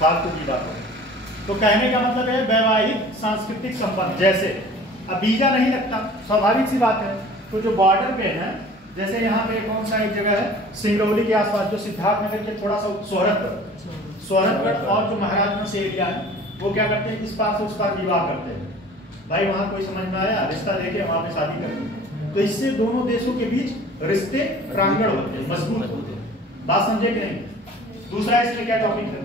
फालतू की बात हो। तो कहने का मतलब है वैवाहिक सांस्कृतिक संबंध, जैसे अब वीजा नहीं लगता, स्वाभाविक सी बात है, तो जो बॉर्डर पे है, जैसे यहाँ पे कौन सा एक जगह है सिंगरौली के आसपास, जो सिद्धार्थनगर के थोड़ा सा सोहरतगढ़ और जो महाराजगंज एरिया है, वो क्या करते हैं, इस पार से उस पार विवाह करते हैं, भाई वहाँ कोई समझ में आया, रिश्ता लेके वहाँ पे शादी करते हैं, तो इससे दोनों देशों के बीच रिश्ते प्रांगण होते हैं, मजबूत होते हैं। बात समझे कि नहीं? दूसरा इसमें क्या टॉपिक है,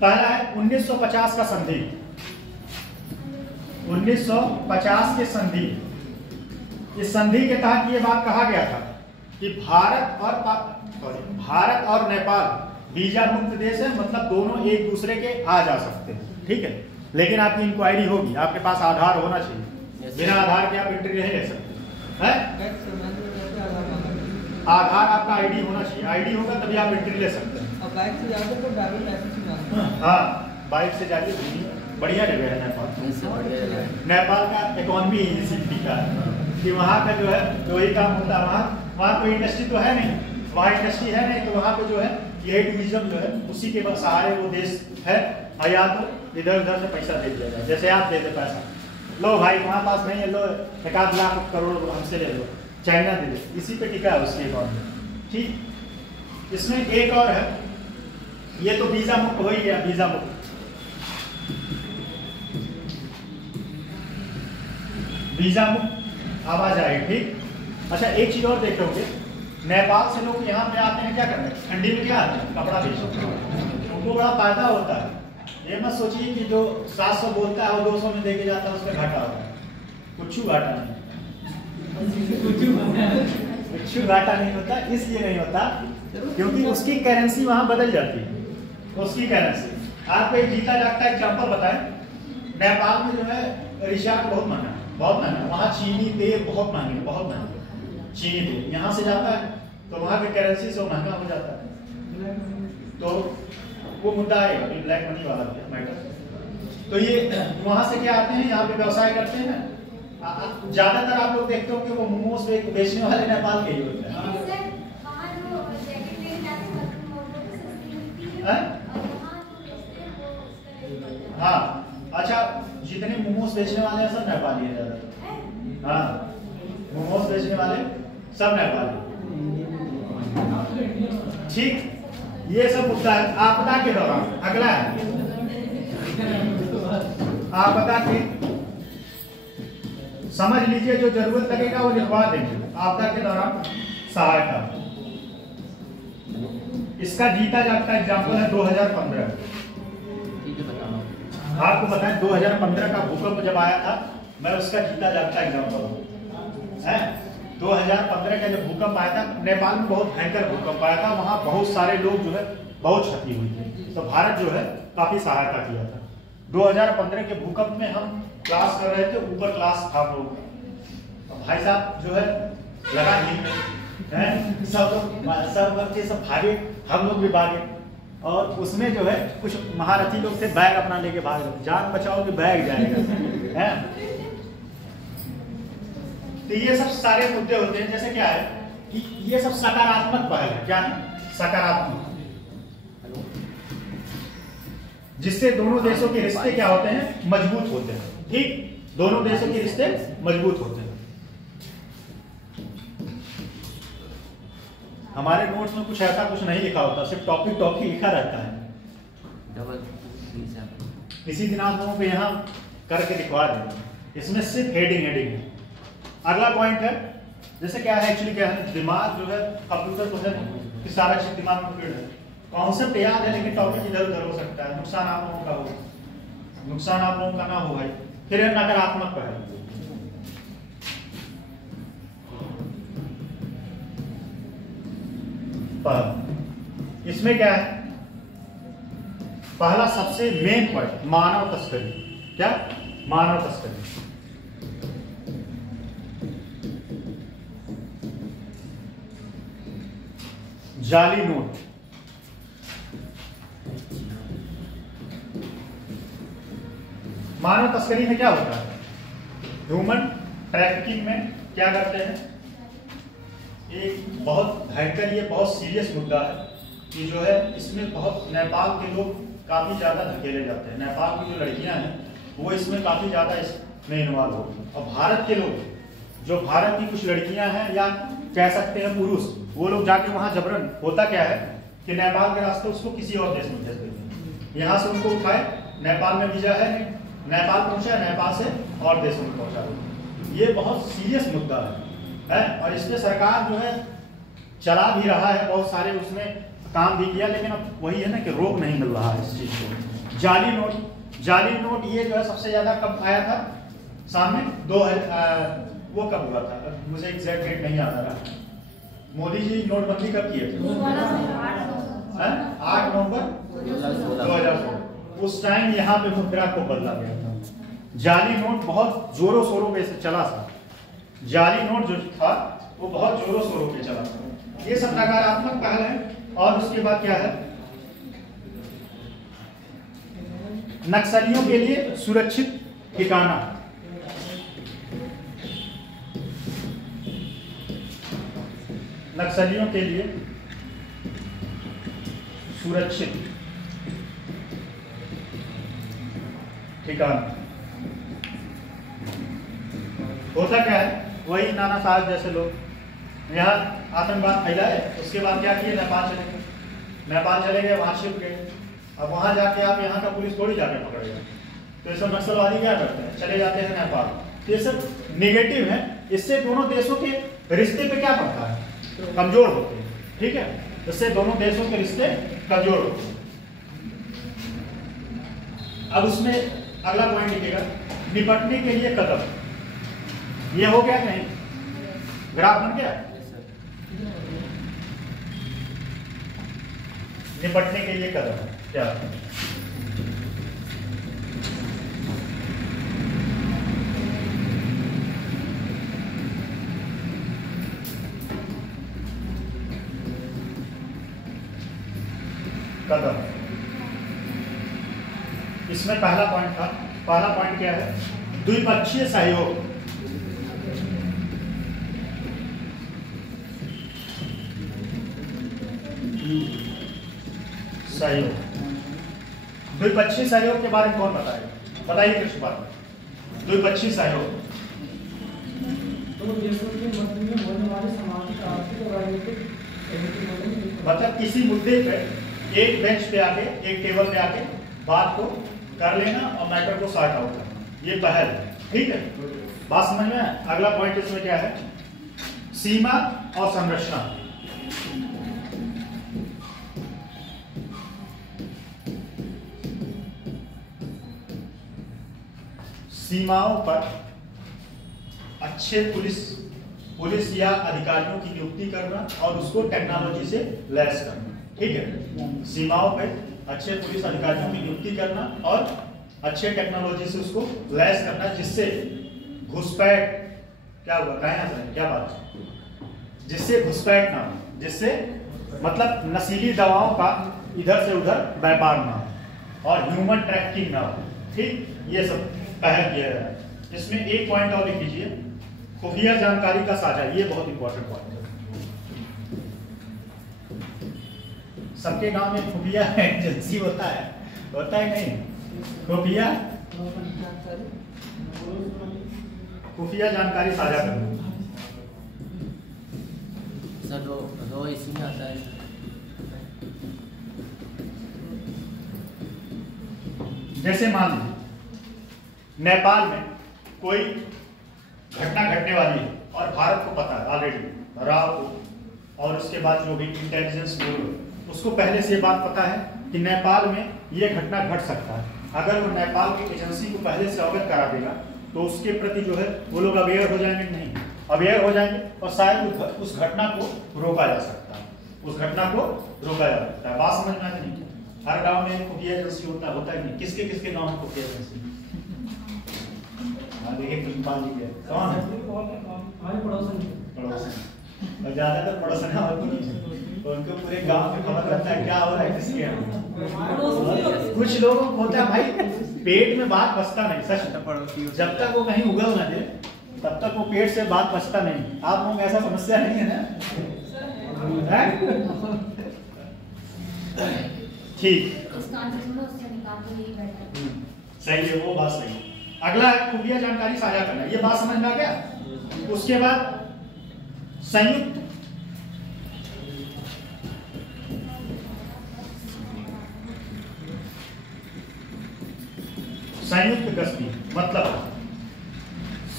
पहला है 1950 का संधि, 1950 के संधि, इस संधि के तहत ये बात कहा गया था कि भारत और नेपाल वीजा मुक्त देश है, मतलब दोनों एक दूसरे के आ जा सकते हैं, ठीक है, लेकिन आपकी इंक्वायरी होगी, आपके पास आधार होना चाहिए, बिना आधार के आप एंट्री नहीं ले सकते हैं। आधार आपका आईडी होना चाहिए, आईडी होगा तभी आप एंट्री ले सकते हैं। बाइक से जाते तो ड्राइविंग लाइसेंस। हाँ, बाइक से जाके बढ़िया जगह है नेपाल। नेपाल का इकोनॉमी इसी का है कि वहाँ का जो है वही काम होता है। वहाँ कोई इंडस्ट्री तो है नहीं, वहाँ इंडस्ट्री है नहीं, तो वहाँ पे जो है ये टूरिज्म जो है उसी के सहारे वो देश है। या तो इधर उधर से पैसा दे दिया जाए, जैसे आप दे दे पैसा, लो भाई वहाँ पास नहीं है, लो 1 लाख करोड़ हमसे ले लो, चाइना दे दे, इसी पे टिका है उसकी इकोनॉमी। ठीक, इसमें एक और है, ये तो वीजा मुक्त हो ही गया, वीजा मुक्त। वीजा मुक्त आवाज आई। ठीक, अच्छा एक चीज और देखे होंगे, नेपाल से लोग यहाँ पे आते हैं क्या करने, ठंडी में क्या आते हैं, कपड़ा बेचते, उनको बड़ा फायदा होता है। ये मत सोचिए कि जो 700 बोलता है वो 200 में देके जाता है उसका घाटा होता है, कुछ घाटा नहीं, कुछ घाटा नहीं होता। इसलिए नहीं होता क्योंकि उसकी करेंसी वहां बदल जाती है, उसकी करेंसी। आपको एक जीता जागता एग्जाम्पल बताएं, नेपाल में जो है रिचार्ज बहुत महंगा है, बहुत महंगा। वहाँ चीनी तेल बहुत महंगे, बहुत महंगे चीनी तेल। यहाँ से जाता है तो वहाँ की करेंसी से महंगा हो जाता है, तो वो मुद्दा आएगा ब्लैक मनी वाला मैटर। तो ये वहाँ से क्या आते हैं, यहाँ पे व्यवसाय करते हैं। ज्यादातर आप लोग देखते हो कि वो मोमोज बेचने वाले नेपाल के ही होते हैं। हाँ, अच्छा, जितने मोमोज बेचने वाले हैं सब नेपाली है ज्यादा। हाँ, मोमोज बेचने वाले सब नेपाली। ठीक, ये सब मुद्दा है। आपदा के दौरान अगला है, आपदा की समझ लीजिए, जो जरूरत लगेगा वो लिखवा देंगे। आपदा के दौरान सहायता, इसका जीता जागता एग्जाम्पल है 2015। आपको पता है 2015 का भूकंप जब आया था, मैं उसका जीता जागता एग्जाम्पल हूँ। 2015 का जब भूकंप आया था, नेपाल में बहुत भयंकर भूकंप आया था, वहाँ बहुत सारे लोग जो है बहुत क्षति हुई थी, तो भारत जो है काफी सहायता किया था। 2015 के भूकंप में हम क्लास कर रहे थे, ऊपर क्लास था हम लोग, तो भाई साहब जो है लगा ही सब बच्चे सब भागे, हम लोग भी भागे, और उसमें जो है कुछ महारथी लोग थे, बैग अपना लेके भाग रहे, जान बचाओ कि बैग जाएगा है। तो ये सब सारे मुद्दे होते हैं। जैसे क्या है कि ये सब सकारात्मक पहल है, क्या है सकारात्मक, जिससे दोनों देशों के रिश्ते क्या होते हैं, मजबूत होते हैं। ठीक, दोनों देशों के रिश्ते मजबूत होते हैं। हमारे नोट्स में कुछ ऐसा कुछ नहीं लिखा होता, सिर्फ टॉपिक लिखा रहता है। किसी दिन आप लोगों को यहाँ करके दिखवा देंगे, इसमें सिर्फ हेडिंग है। अगला पॉइंट है, जैसे क्या है एक्चुअली क्या है, दिमाग जो है कंप्यूटर तो है कि सारा चीज दिमाग में फीड है, कॉन्सेप्ट याद है लेकिन टॉपिक इधर उधर हो सकता है, नुकसान आप लोगों का हो, नुकसान आप लोगों का ना हो भाई। फिर है नकारात्मक पहल, इसमें क्या है, पहला सबसे मेन पॉइंट मानव तस्करी। क्या, मानव तस्करी। जाली नोट, मानव तस्करी में क्या होता है, ह्यूमन ट्रैफिकिंग में क्या करते हैं, एक बहुत भयंकर, ये बहुत सीरियस मुद्दा है कि जो है इसमें बहुत नेपाल के लोग काफी ज्यादा धकेले जाते हैं। नेपाल की जो लड़कियां हैं वो इसमें काफी ज्यादा इसमें इन्वॉल्व होती हैं, और भारत के लोग, जो भारत की कुछ लड़कियां हैं या कह सकते हैं पुरुष, वो लोग जाके वहां जबरन, होता क्या है कि नेपाल के रास्ते उसको किसी और देश में भेज देते हैं, यहाँ से उनको उठाए, नेपाल में वीजा है नहीं, नेपाल पहुंचा, नेपाल से और देशों में पहुंचा। ये बहुत सीरियस मुद्दा है, और इस पे सरकार जो है चला भी रहा है, बहुत सारे उसमें काम भी किया, लेकिन अब वही है ना कि रोक नहीं मिल रहा है इस चीज को। जाली नोट, जाली नोट ये जो है सबसे ज्यादा कब आया था सामने, वो कब हुआ था, मुझे एग्जैक्ट डेट नहीं याद आ रहा। मोदी जी नोटबंदी कब किए थे, 8 नवंबर 2016। उस टाइम यहाँ पे मुद्रा को बदला गया था, जाली नोट बहुत जोरों शोरों पे से चला था। जाली नोट जो था वो बहुत जोरों शोरों पे चला था। ये सब नकारात्मक पहल है। और उसके बाद क्या है, नक्सलियों के लिए सुरक्षित ठिकाना। नक्सलियों के लिए सुरक्षित ठिकाना। होता क्या है, वही नाना साहब जैसे लोग यहाँ आतंकवाद फैलाए, उसके बाद क्या किए, नेपाल चले गए। नेपाल चले गए, वहां शिफ्ट गए। अब वहां जाके आप यहाँ का पुलिस थोड़ी जाके पकड़ेगा। तो ये सब नक्सलवादी क्या करते हैं, चले जाते हैं नेपाल। तो ये सब निगेटिव है। इससे दोनों देशों के रिश्ते पे क्या पड़ता है, कमजोर होते हैं। ठीक है, इससे दोनों देशों के रिश्ते कमजोर होते हैं। अब उसमें अगला पॉइंट लिखिएगा, निपटने के लिए कदम। ये हो गया नहीं, ग्राफ बन गया। निपटने के लिए कदम क्या, कदम। इसमें पहला पॉइंट था। पहला पॉइंट क्या है, द्विपक्षीय सहयोग। सहयोग, द्विपक्षीय सहयोग के बारे में कौन बताएगा, बताइए कृष्ण बात। द्विपक्षीय सहयोग तो देशों के मध्य में होने वाले सामाजिक, आर्थिक और राजनीतिक मतलब किसी मुद्दे पे एक बेंच पे आके, एक टेबल पे आके बात को कर लेना और मैटर को सॉर्ट आउट करना, ये पहल है। ठीक है, बात समझ में। अगला पॉइंट इसमें क्या है, सीमा और संरचना। सीमाओं पर अच्छे पुलिस या अधिकारियों की नियुक्ति करना और उसको टेक्नोलॉजी से लैस करना। ठीक है, सीमाओं पर अच्छे पुलिस अधिकारियों की नियुक्ति करना और अच्छे टेक्नोलॉजी से उसको लैस करना, जिससे घुसपैठ क्या हुआ, क्या बात है, जिससे घुसपैठ ना हो, जिससे मतलब नशीली दवाओं का इधर से उधर व्यापार ना हो और ह्यूमन ट्रैफिकिंग ना हो। ठीक, ये सब पहल किया जाए। इसमें एक पॉइंट और लिख लीजिए, खुफिया जानकारी का साझा। ये बहुत इंपॉर्टेंट पॉइंट है। सबके गांव में खुफिया एजेंसी होता है नहीं, खुफिया जानकारी साझा करना। सर रो इसी में आता है। जैसे मान लीजिए नेपाल में कोई घटना घटने वाली है और भारत को पता है ऑलरेडी, राव को और उसके बाद जो भी इंटेलिजेंस ब्यूरो, उसको पहले से ये बात पता है कि नेपाल में ये घटना घट सकता है। अगर वो नेपाल की एजेंसी को पहले से अवगत करा देगा तो उसके प्रति जो है वो लोग अवेयर हो जाएंगे, नहीं अवेयर हो जाएंगे और शायद उस घटना को रोका जा सकता है, उस घटना को रोका जा सकता है। बात समझ में आती नहीं? हर गांव में खुफिया एजेंसी होता ही नहीं। किसके गांव में खुफिया एजेंसी? देखिए पुष्पाल जी के कौन है? हमारे पड़ोसन और ज्यादातर पड़ोसन है और उनको पूरे गांव में खबर रहता है क्या हो रहा है किसके यहाँ। कुछ लोगों को होता है भाई पेट में बात बचता नहीं, सच। जब तक वो कहीं उगल ना दे तब तक वो पेट से बात बचता नहीं। आप लोग ऐसा समस्या नहीं है ना? ठीक, सही है, वो बात सही है। अगला है खुफिया जानकारी साझा करना। ये बात समझ में आ गया। उसके बाद संयुक्त गश्ती, मतलब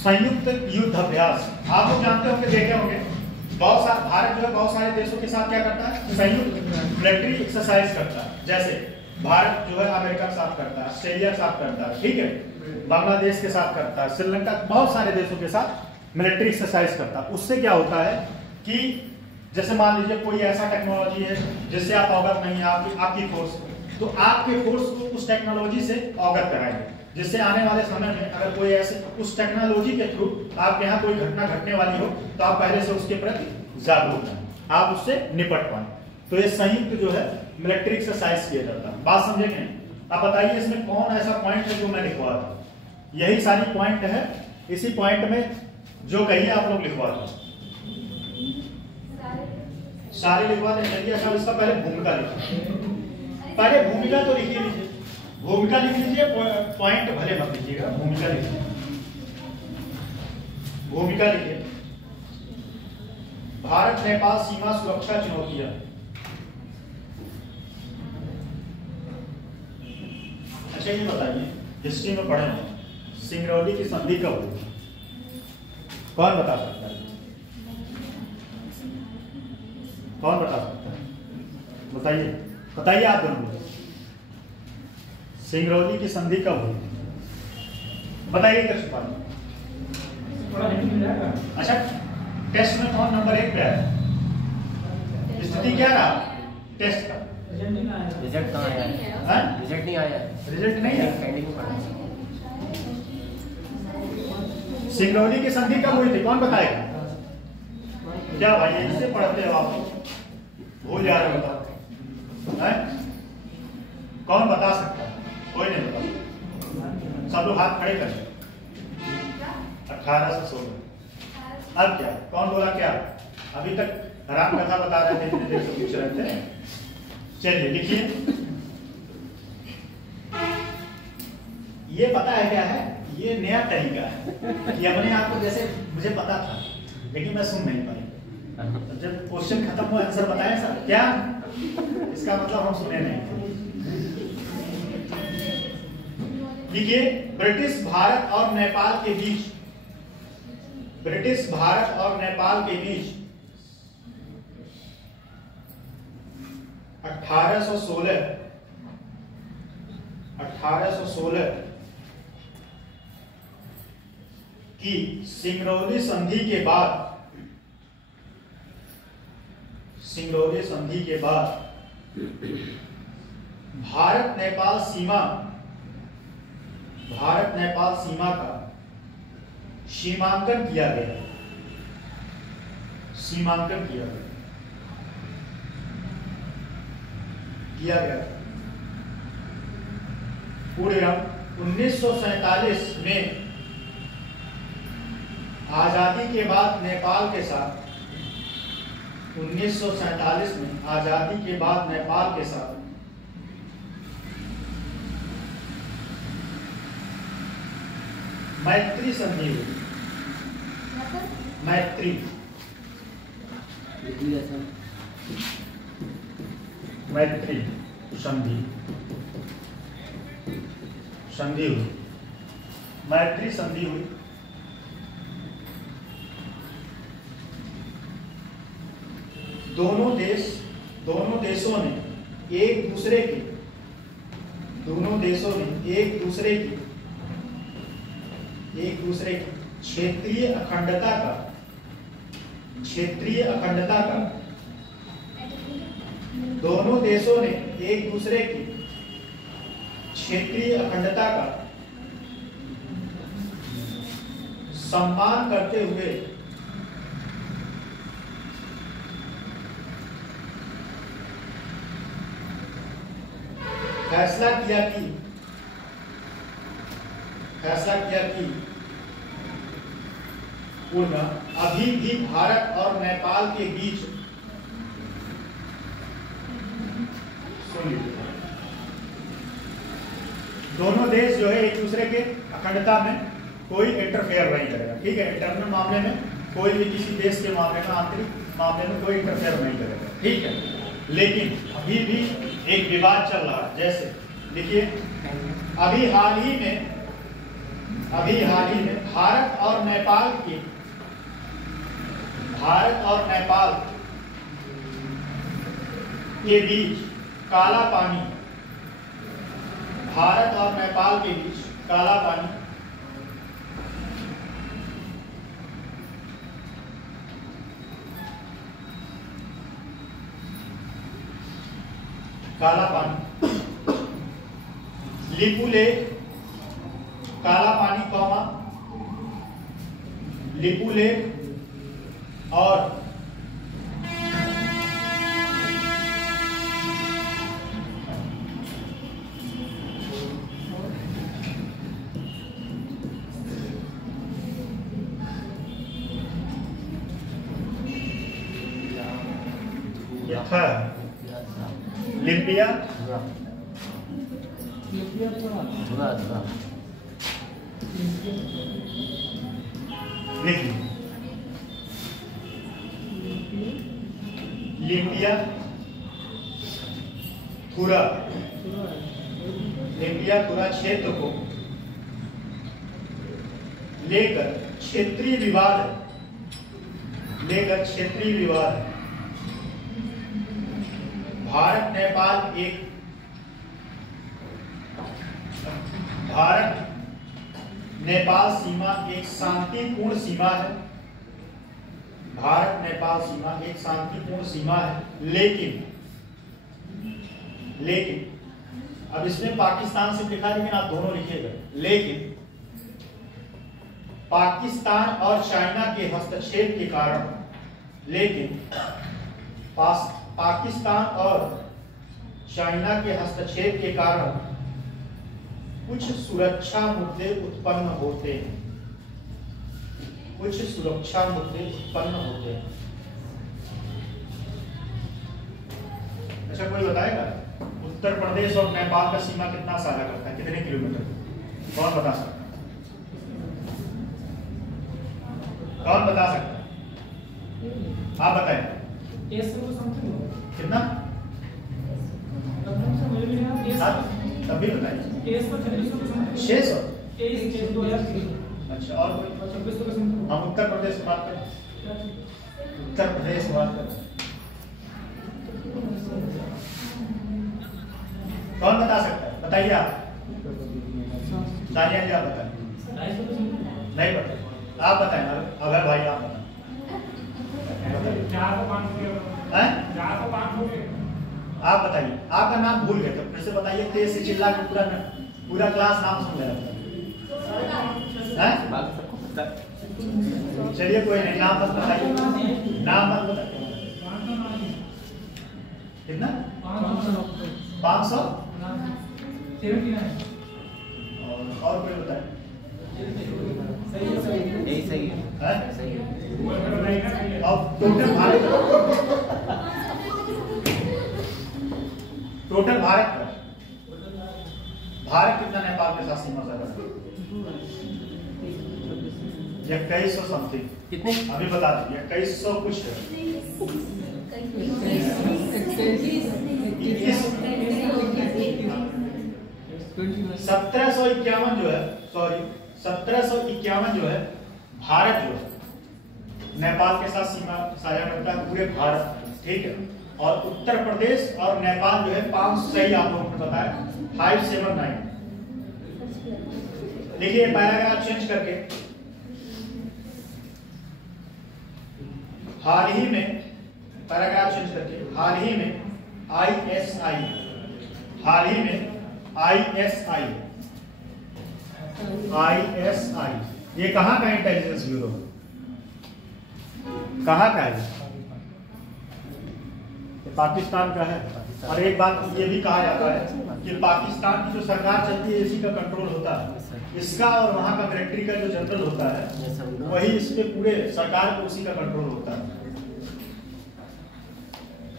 संयुक्त युद्ध अभ्यास। आप लोग जानते होंगे, देखे होंगे, बहुत सारे भारत जो है बहुत सारे देशों के साथ क्या करता है, संयुक्त मिलिट्री एक्सरसाइज करता है। जैसे भारत जो है अमेरिका के साथ करता है, ऑस्ट्रेलिया के साथ करता है, ठीक है, बांग्लादेश के साथ करता है, श्रीलंका, बहुत सारे देशों के साथ मिलिट्री एक्सरसाइज करता है। उससे क्या होता है कि जैसे मान लीजिए कोई ऐसा टेक्नोलॉजी है जिससे आप अवगत नहीं है, आपकी फोर्स, तो आपके फोर्स को उस टेक्नोलॉजी से अवगत कराएंगे। जिससे आने वाले समय में अगर कोई ऐसे उस टेक्नोलॉजी के थ्रू आपके यहाँ कोई घटना घटने वाली हो तो आप पहले से उसके प्रति जागरूक हैं, आप उससे निपट पाए। तो ये संयुक्त जो है मिलिट्री एक्सरसाइज किया जाता है। बात समझेंगे? आप बताइए इसमें कौन ऐसा पॉइंट है जो मैं लिखवा रहा हूँ? यही सारी पॉइंट है, इसी पॉइंट में जो कहिए आप लोग लिखवा दो, सारे लिखवा दें। चलिए अच्छा, इसका पहले भूमिका लिखिए, पहले भूमिका तो लिखिए लीजिए, भूमिका लिख लीजिए, पॉइंट भले मत लिखिएगा, भूमिका लिखिए, भूमिका लिखिए। भारत नेपाल सीमा सुरक्षा चुनौतियां। अच्छा ये बताइए, हिस्ट्री में पढ़े हैं सिंगरौली की संधि कब हुई? कौन बता सकता है? कौन बता सकता है? बताइए, बताइए आप दोनों, सिंगरौली की संधि कब हुई? बताइए टेस्ट पर। अच्छा, टेस्ट में कौन नंबर 1 पे है? स्थिति क्या रहा टेस्ट का? रिजल्ट कहाँ आया है? रिजल्ट नहीं आया, रिजल्ट नहीं है, पेंडिंग पड़ा। सिंगरौली की संधि कब हुई थी? कौन बताएगा? क्या भाई इससे पढ़ते हो आप, भूल जा रहे हो? बताओ, कौन बता सकता है? कोई नहीं बता सकता। सब लोग हाथ खड़े करें। 1816। अब क्या, कौन बोला क्या? अभी तक राम कथा बता रहे थे, इतने देर से पूछ रहे थे। चलिए लिखिए, ये पता है क्या है? ये नया तरीका है कि अपने आप को, जैसे मुझे पता था लेकिन मैं सुन नहीं पाई, जब क्वेश्चन खत्म हुआ आंसर बताया सर क्या, इसका मतलब हम सुने नहीं। देखिए, ब्रिटिश भारत और नेपाल के बीच, ब्रिटिश भारत और नेपाल के बीच 1816 की सिंगरौली संधि के बाद, सिंगरौली संधि के बाद भारत नेपाल सीमा, भारत नेपाल सीमा का सीमांकन किया गया, सीमांकन किया गया। पूरे 1947 में आजादी के बाद नेपाल के साथ, 1947 में आजादी के बाद नेपाल के साथ मैत्री संधि हुई। मैत्री, मैत्री संधि, संधि हुई, मैत्री संधि हुई। दोनों देशों ने एक दूसरे की, दोनों देशों ने एक दूसरे की क्षेत्रीय अखंडता का, क्षेत्रीय अखंडता का, दोनों देशों ने एक दूसरे की क्षेत्रीय अखंडता का सम्मान करते हुए फैसला किया कि पुनः अभी भी भारत और नेपाल के बीच, दोनों देश जो है एक दूसरे के अखंडता में कोई इंटरफेयर नहीं करेगा, ठीक है? इंटरनल मामले में कोई भी किसी देश के मामले में, आंतरिक मामले में कोई इंटरफेयर नहीं करेगा, ठीक है? लेकिन अभी भी एक विवाद चल रहा है। जैसे देखिए, अभी हाल ही में भारत और नेपाल के बीच काला पानी, भारत और नेपाल के बीच काला पानी, लिपू लेक काला पानी कौमा, लिपू लेक और लिम्पिया, लिम्पिया थुरा, लिम्पिया थुरा क्षेत्र को लेकर क्षेत्रीय विवाद भारत नेपाल सीमा एक शांतिपूर्ण सीमा है। भारत नेपाल सीमा एक शांतिपूर्ण सीमा है, लेकिन अब इसमें पाकिस्तान से लिखा है, लेकिन आप दोनों लिखिएगा। लेकिन पाकिस्तान और चाइना के हस्तक्षेप के कारण, पाकिस्तान और चाइना के हस्तक्षेप के कारण कुछ सुरक्षा मुद्दे उत्पन्न होते हैं। अच्छा, कोई बताएगा उत्तर प्रदेश और नेपाल का सीमा कितना साझा करता है, कितने किलोमीटर? कौन बता सकता है? कौन बता सकता है? आप बताएं। कितना? तब भी बताइए। 600। अच्छा, और हम उत्तर प्रदेश से बात करें। उत्तर प्रदेश से बात करें, कौन बता सकता है? बताइए आप। तानिया जी, आप बताएं। नहीं बताए, आप बताएं। अगर भाई आप बताएं। 400-500 आप बताइए। आपका नाम भूल गए तो फिर से बताइए, तेज से चिल्ला के पूरा क्लास नाम सुन लेगा। चलिए, कोई नहीं, नाम मत बताइए, नाम मत बताइए। कितना? 500। और कोई बताए? सही है। अब टोटल भारत कितना नेपाल के साथ सीमा साझा करता है? 2100 समथिंग। कितने? अभी बता दीजिए। 2100 कुछ है। 1751 जो है, सॉरी 1751 जो है, भारत जो है नेपाल के साथ सीमा साझा करता है, पूरे भारत। ठीक है। और उत्तर प्रदेश और नेपाल जो है 500, सही आप लोगों ने बताया, 579। देखिए पैराग्राफ चेंज करके, हाल ही में ISI ये कहाँ का इंटेलिजेंस ब्यूरो, कहाँ का है? पाकिस्तान का है। और एक बात ये भी कहा जाता है कि पाकिस्तान की जो सरकार चलती है, इसी का कंट्रोल होता है। इसका और वहाँ का मिलिट्री का जो जनरल होता है, वही इसके पूरे सरकार को उसी का कंट्रोल होता है।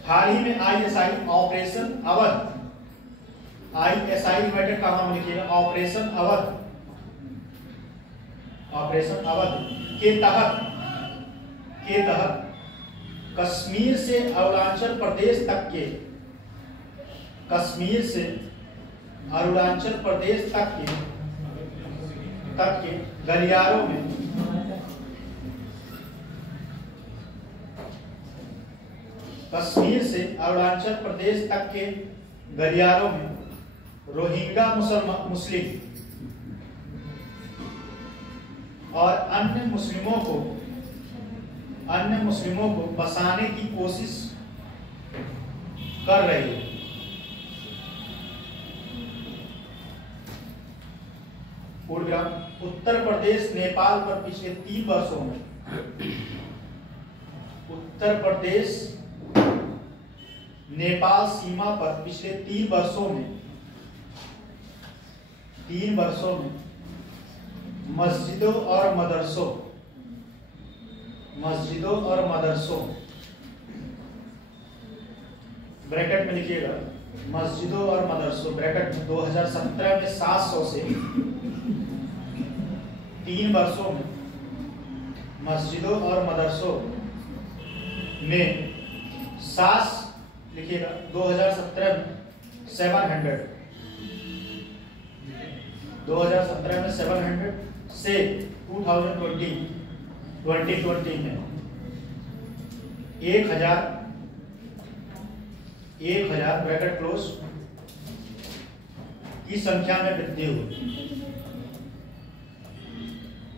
हाल ही में ISI operation Awadh, ISI matter का नाम लिखिएगा, ऑपरेशन अवध के तहत कश्मीर से अरुणाचल प्रदेश तक के गलियारों में रोहिंग्या मुस्लिम और अन्य मुस्लिमों को बसाने की कोशिश कर रही है। 19 पूर्ण विराम। उत्तर प्रदेश नेपाल पर पिछले 3 वर्षों में, उत्तर प्रदेश नेपाल सीमा पर पिछले 3 वर्षों में मस्जिदों और मदरसों ब्रैकेट में लिखिएगा, मस्जिदों और मदरसों ब्रैकेट में 2017 में 700 से 3 वर्षों में मस्जिदों और मदरसों में लिखिएगा 2017 में 700, 2017 में 700 से 2020 में 1000 ब्रैकेट क्लोज की संख्या में वृद्धि हुई,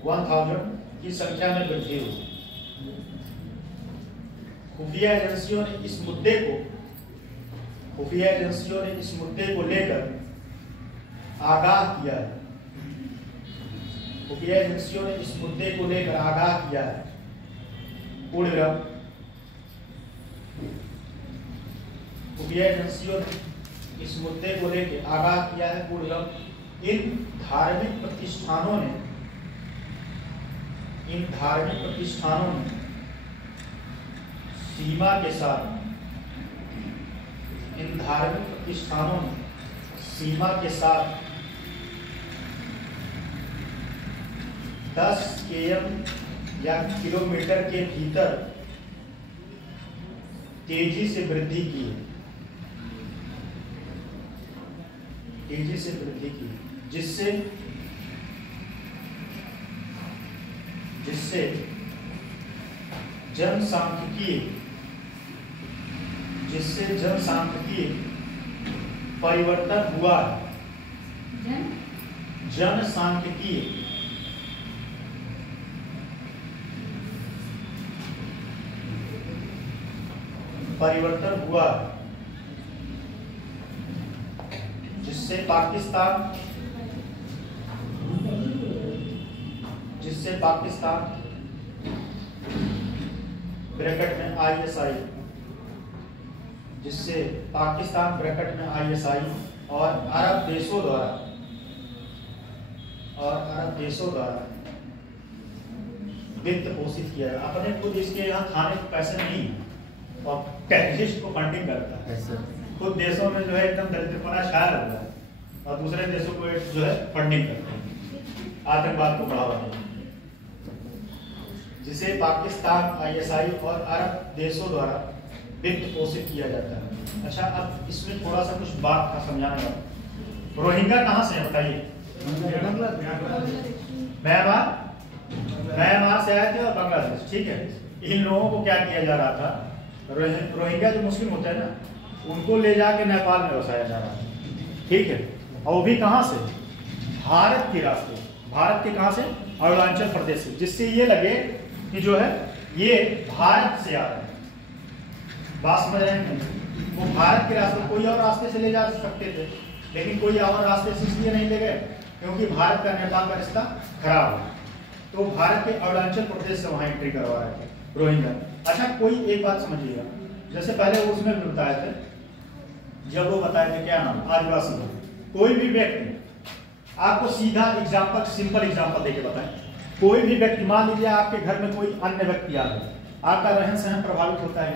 1000 की संख्या में वृद्धि हुई। खुफिया एजेंसियों ने इस मुद्दे को लेकर आगाह किया है। खुफिया एजेंसियों ने इस मुद्दे को लेकर आगाह किया है। पूर्ण विराम। खुफिया एजेंसियों ने इस मुद्दे को लेकर आगाह किया है। पूर्ण विराम। इन धार्मिक प्रतिष्ठानों ने सीमा के साथ 10 km या किलोमीटर के भीतर तेजी से वृद्धि की, जिससे जनसांख्यिकीय परिवर्तन हुआ। जनसांख्यिकीय परिवर्तन हुआ, जिससे पाकिस्तान ब्रैकेट में ISI, जिससे पाकिस्तान ब्रैकेट में ISI और अरब देशों द्वारा वित्त पोषित किया है। अपने खुद इसके यहाँ खाने को पैसे नहीं और टेररिस्ट को फंडिंग करता है। खुद देशों में जो है एकदम दरिद्रपना छाया हुआ है और दूसरे देशों को जो है फंडिंग करते हैं, आतंकवाद को बढ़ावा देते हैं, जिसे पाकिस्तान ISI और अरब देशों द्वारा वित्त पोषित किया जाता है। अच्छा, अब इसमें थोड़ा सा कुछ बात का समझाना है। रोहिंग्या कहाँ से है बताइए? म्यांमार से आए थे और बांग्लादेश। ठीक है, इन लोगों को क्या किया जा रहा था? रोहिंग्या जो मुस्लिम होते हैं ना, उनको ले जाके नेपाल में बसाया जा रहा है। ठीक है, और वो भी कहाँ से? भारत के रास्ते, भारत के कहाँ से? अरुणाचल प्रदेश से, जिससे ये लगे कि जो है ये भारत से आ रहे हैं। बात समझ रहे हैं? वो भारत के रास्ते, कोई और रास्ते से ले जा सकते थे, लेकिन कोई और रास्ते से इसलिए नहीं ले गए क्योंकि भारत का नेपाल का रिश्ता खराब है। तो भारत के अरुणाचल प्रदेश से वहां एंट्री करवा रहे थे रोहिंग्या। अच्छा, कोई एक बात समझिएगा, जैसे पहले उसमें भी बताए थे, जब वो बताए थे क्या नाम, आदिवासी लोग। कोई भी व्यक्ति, आपको सीधा एग्जाम्पल, सिंपल एग्जाम्पल देके बताएं। कोई भी व्यक्ति, मान लीजिए आपके घर में कोई अन्य व्यक्ति आ गया, आपका रहन सहन प्रभावित होता है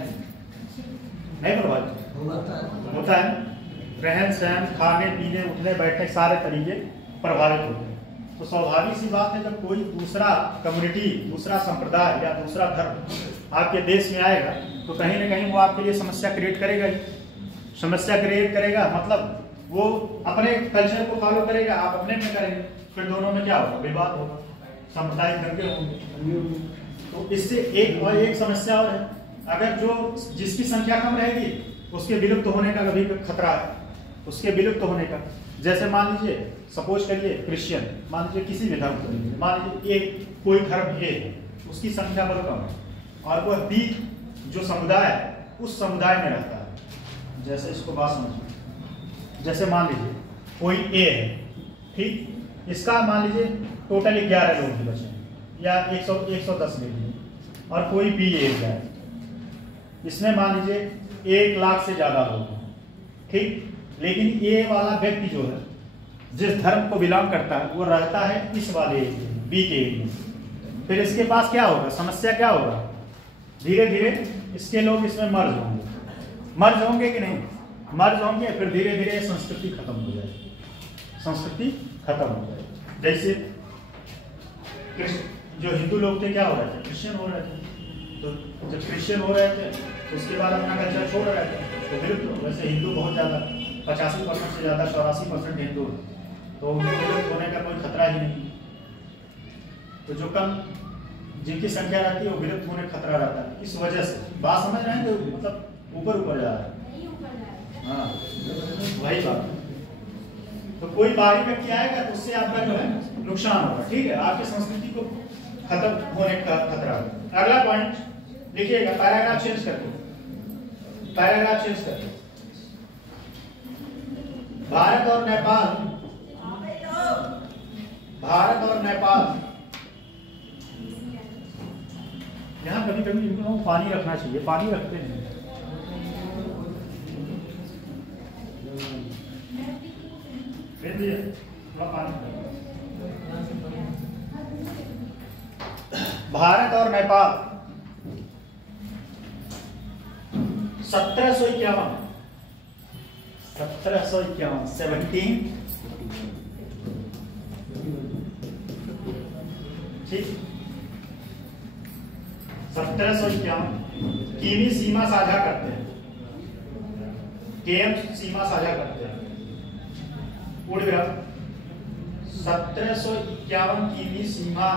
नहीं प्रभावित होता है? रहन सहन, खाने पीने, उठने बैठने, सारे तरीके प्रभावित होते हैं। तो स्वाभाविक सी बात है, जब कोई दूसरा कम्युनिटी, दूसरा संप्रदाय या दूसरा धर्म आपके देश में आएगा तो कहीं ना कहीं वो आपके लिए समस्या क्रिएट करेगा ही। समस्या क्रिएट करेगा मतलब वो अपने कल्चर को फॉलो करेगा, आप अपने में करेंगे, फिर दोनों में क्या होगा? विवाद होगा, सामुदायिक दंगे होंगे। तो इससे एक समस्या और है, अगर जो जिसकी संख्या कम रहेगी उसके विलुप्त होने का कभी खतरा है, उसके विलुप्त होने का। जैसे मान लीजिए, सपोज करिए क्रिश्चियन, मान लीजिए किसी भी धर्म को, मान लीजिए कोई धर्म है, उसकी संख्या बहुत कम है और वह बी जो समुदाय है उस समुदाय में रहता है। जैसे इसको बात समझिए, जैसे मान लीजिए कोई ए है, ठीक, इसका मान लीजिए टोटल 11 लोग ही बचे या 110 ले लीजिए और कोई बी एरिया है, इसमें मान लीजिए 1 लाख से ज्यादा लोग हैं, ठीक। लेकिन ये वाला व्यक्ति जो है जिस धर्म को बिलोंग करता है वो रहता है इस वाले बी के एरिया में। फिर इसके पास क्या होगा, समस्या क्या होगा, धीरे धीरे इसके लोग इसमें मर्ज होंगे कि नहीं, मर्ज होंगे। फिर धीरे धीरे संस्कृति खत्म हो जाएगी, संस्कृति खत्म हो जाएगी। जैसे जो हिंदू लोग थे क्या हो रहे थे, क्रिश्चियन हो रहे थे, तो जब क्रिश्चियन हो रहे थे उसके बाद अपना कल्चर छोड़ रहे थे, तो फिर वैसे हिंदू बहुत ज़्यादा 85% से ज़्यादा 84% हिंदू है, तो उनको होने का कोई खतरा ही नहीं। तो जो कम जिनकी संख्या रहती है वो विलुप्त होने का खतरा रहता है। इस वजह से बात समझ रहे हैं, तो मतलब ऊपर जा रहा है। हाँ वही बात है। तो कोई बाहरी व्यक्ति आएगा तो उससे आपका जो है नुकसान होगा, ठीक है, आपकी संस्कृति को खत्म होने का खतरा होगा। अगला पॉइंट लिखिएगा, पैराग्राफ चेंज करके, पैराग्राफ चेंज करके। भारत और नेपाल, भारत और नेपाल, यहाँ कभी कभी इनको पानी रखना चाहिए, पानी रखते हैं। भारत और नेपाल 1751 ठीक 1751 किमी सीमा साझा करते हैं, केएम सीमा साझा करते हैं। उड़ गया 1751 किमी सीमा,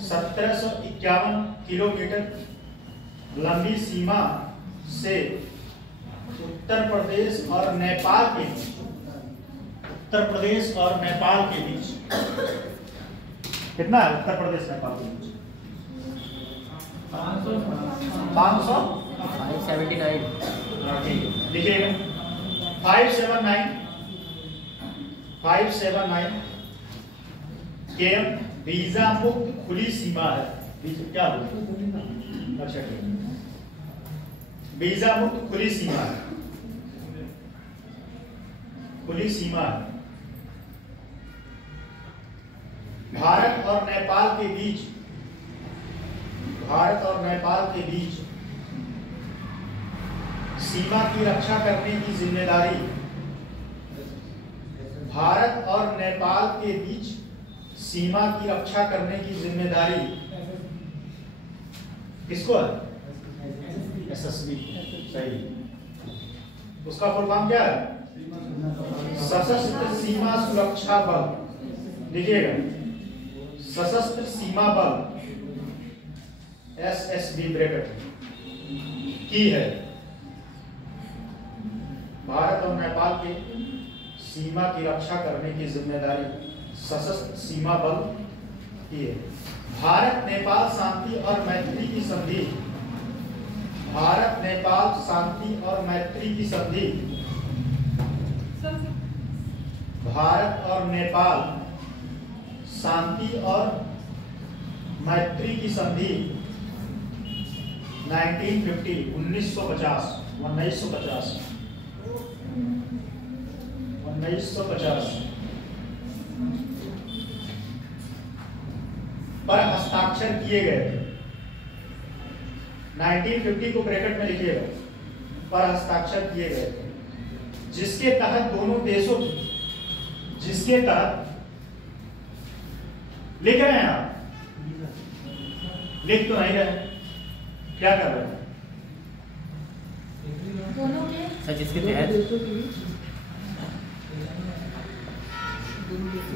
1751 किलोमीटर लंबी सीमा से उत्तर प्रदेश और नेपाल के बीच, उत्तर प्रदेश और नेपाल के बीच कितना है, उत्तर प्रदेश नेपाल के बीच 579 लिखिएगा 579 केएम वीजा मुक्त खुली सीमा है। क्या अच्छा ठीक, वीजा मुक्त खुली सीमा है, खुली सीमा है। भारत और नेपाल के बीच, भारत और नेपाल के बीच सीमा की रक्षा करने की जिम्मेदारी, भारत और नेपाल के बीच सीमा की रक्षा करने की जिम्मेदारी किसको है, एसएसबी, सही। उसका फुल फॉर्म क्या है, सशस्त्र सीमा सुरक्षा बल, लिखिएगा सशस्त्र सीमा बल, एसएसबी ब्रैकेट की है। भारत और नेपाल के सीमा की रक्षा करने की जिम्मेदारी सशस्त्र सीमा बल की है। भारत नेपाल शांति और मैत्री की संधि, भारत नेपाल शांति और मैत्री की संधि, भारत और नेपाल शांति और मैत्री की संधि 1950 1950 पर हस्ताक्षर किए गए थे। 1950 को ब्रैकेट में लिखिएगा, पर हस्ताक्षर किए गए थे, जिसके तहत दोनों देशों की, जिसके तहत, लिख रहे हैं आप, लिख तो नहीं रहे, क्या कर रहे हैं सर, जिसके तहत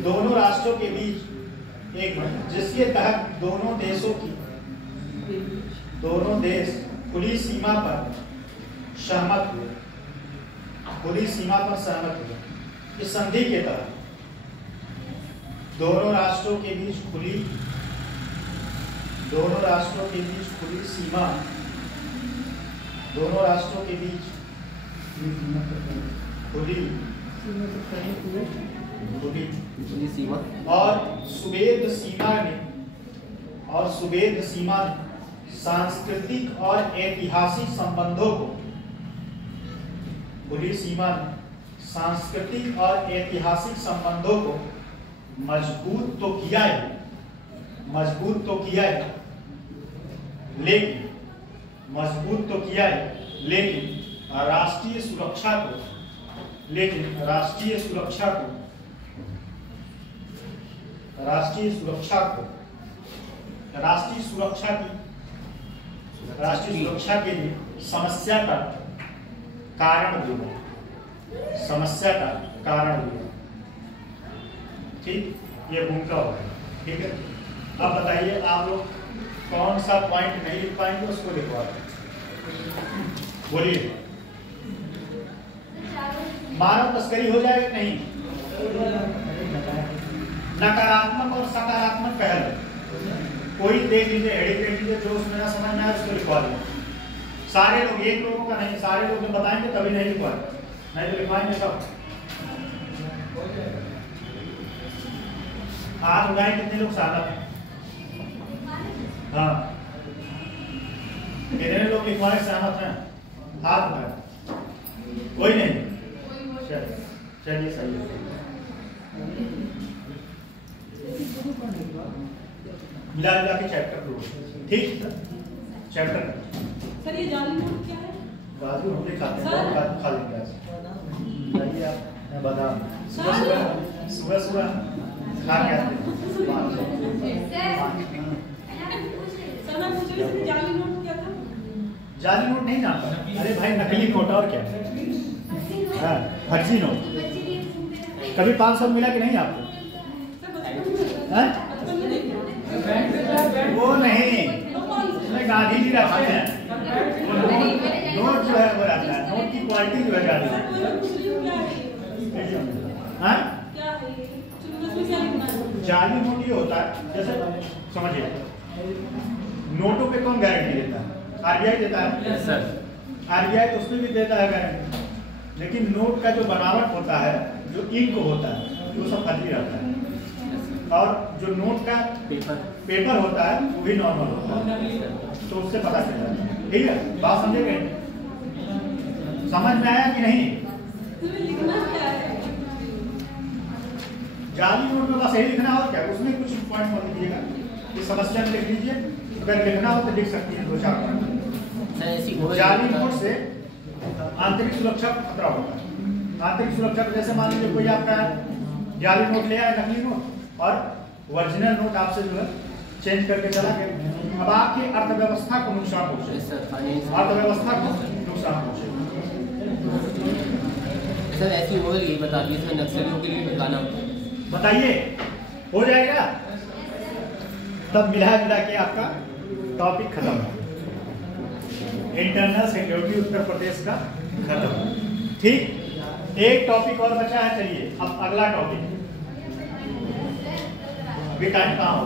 दोनों राष्ट्रों के बीच, एक मिनट, जिसके तहत दोनों देशों की, दोनों देश खुली सीमा पर सहमत हुए, खुली सीमा पर सहमत हुए। इस संधि के तहत दोनों राष्ट्रों के बीच खुली, दोनों राष्ट्रों के बीच खुली सीमा, दोनों राष्ट्रों के बीच खुली पुलिस सीमा और सुवेद सीमा सांस्कृतिक और ऐतिहासिक संबंधों को, खुली सीमा सांस्कृतिक और ऐतिहासिक संबंधों को मजबूत तो किया है, लेकिन राष्ट्रीय सुरक्षा के लिए समस्या का कारण भी ठीक, ये भूमिका होगा। ठीक है, अब बताइए आप लोग कौन सा पॉइंट नहीं लिख पाएंगे उसको लिखवा दें। बोलिए, मानव तस्करी हो जाएगी नहीं? नकारात्मक और सकारात्मक पहल कोई देख लीजिए, हेडिंग देख लीजिए, जो उसमें ना समझ में आए उसको लिखवा दें। सारे लोग, एक लोगों का नहीं, सारे लोग जब बताएंगे तभी नहीं लिखवाएं, नहीं तो लिखवाएंगे सब। हाथ उठाएं कितने लोग सहमत हैं? हाँ, कितने लोग लिखवाने सहमत हैं? हाथ उठाएं। कोई नहीं? चलिए सही है। मिला जुला के चैप्टर दो, ठीक चैप्टर। सर ये जाली नोट क्या है? राजू हम लोग खाते हैं, बहुत खा लेंगे आज। बताइए आप, मैं बादाम सुबह खा के आते हैं। सर मैं पूछ रही थी जाली नोट क्या था? जाली नोट नहीं जानता? अरे भाई नकली नोट और क्या? हाँ, फर्जी नोट। कभी 500 मिला कि नहीं आपको? वो नहीं, उसमें गांधी जी रहते हैं। नोट जो है वो रहता है, नोट की क्वालिटी जो है जाली। हाँ, जाली नोट ये होता है, जैसे समझिए, नोटों पे कौन गारंटी देता है? आरबीआई देता है। आरबीआई तो उसमें भी देता है गारंटी, लेकिन नोट का जो बनावट होता है, जो इंक होता है, वो सब फर्जी रहता है। और जो नोट का पेपर होता है वो भी नॉर्मल होता है, तो उससे पता चल जाता है। ठीक है, बात समझे गए? समझ में आया कि नहीं? जाली नोट में बस यही लिखना और क्या, उसमें कुछ पॉइंट मत लिखिएगा, ये समस्या में लिख लीजिए। अगर लिखना हो तो लिख सकती है 2-4 पॉइंट। जाली नोट से आंतरिक सुरक्षा खतरा होता है। आंतरिक सुरक्षा को जैसे मान लीजिए कोई आपका जाली नोट ले आया, नकली नोट, और ओरिजिनल नोट आपसे जो है चेंज करके चला गया, अब आपकी अर्थव्यवस्था को नुकसान पहुंचेगा। सर ऐसी हो गई, बता दीजिए सर, नक्सलियों के लिए गाना बताइए, हो जाएगा? तब मिला के आपका टॉपिक खत्म है, इंटरनल सिक्योरिटी उत्तर प्रदेश का खत्म। ठीक, एक टॉपिक और बचा है, चलिए अब अगला टॉपिक। अभी टाइम कहाँ हो?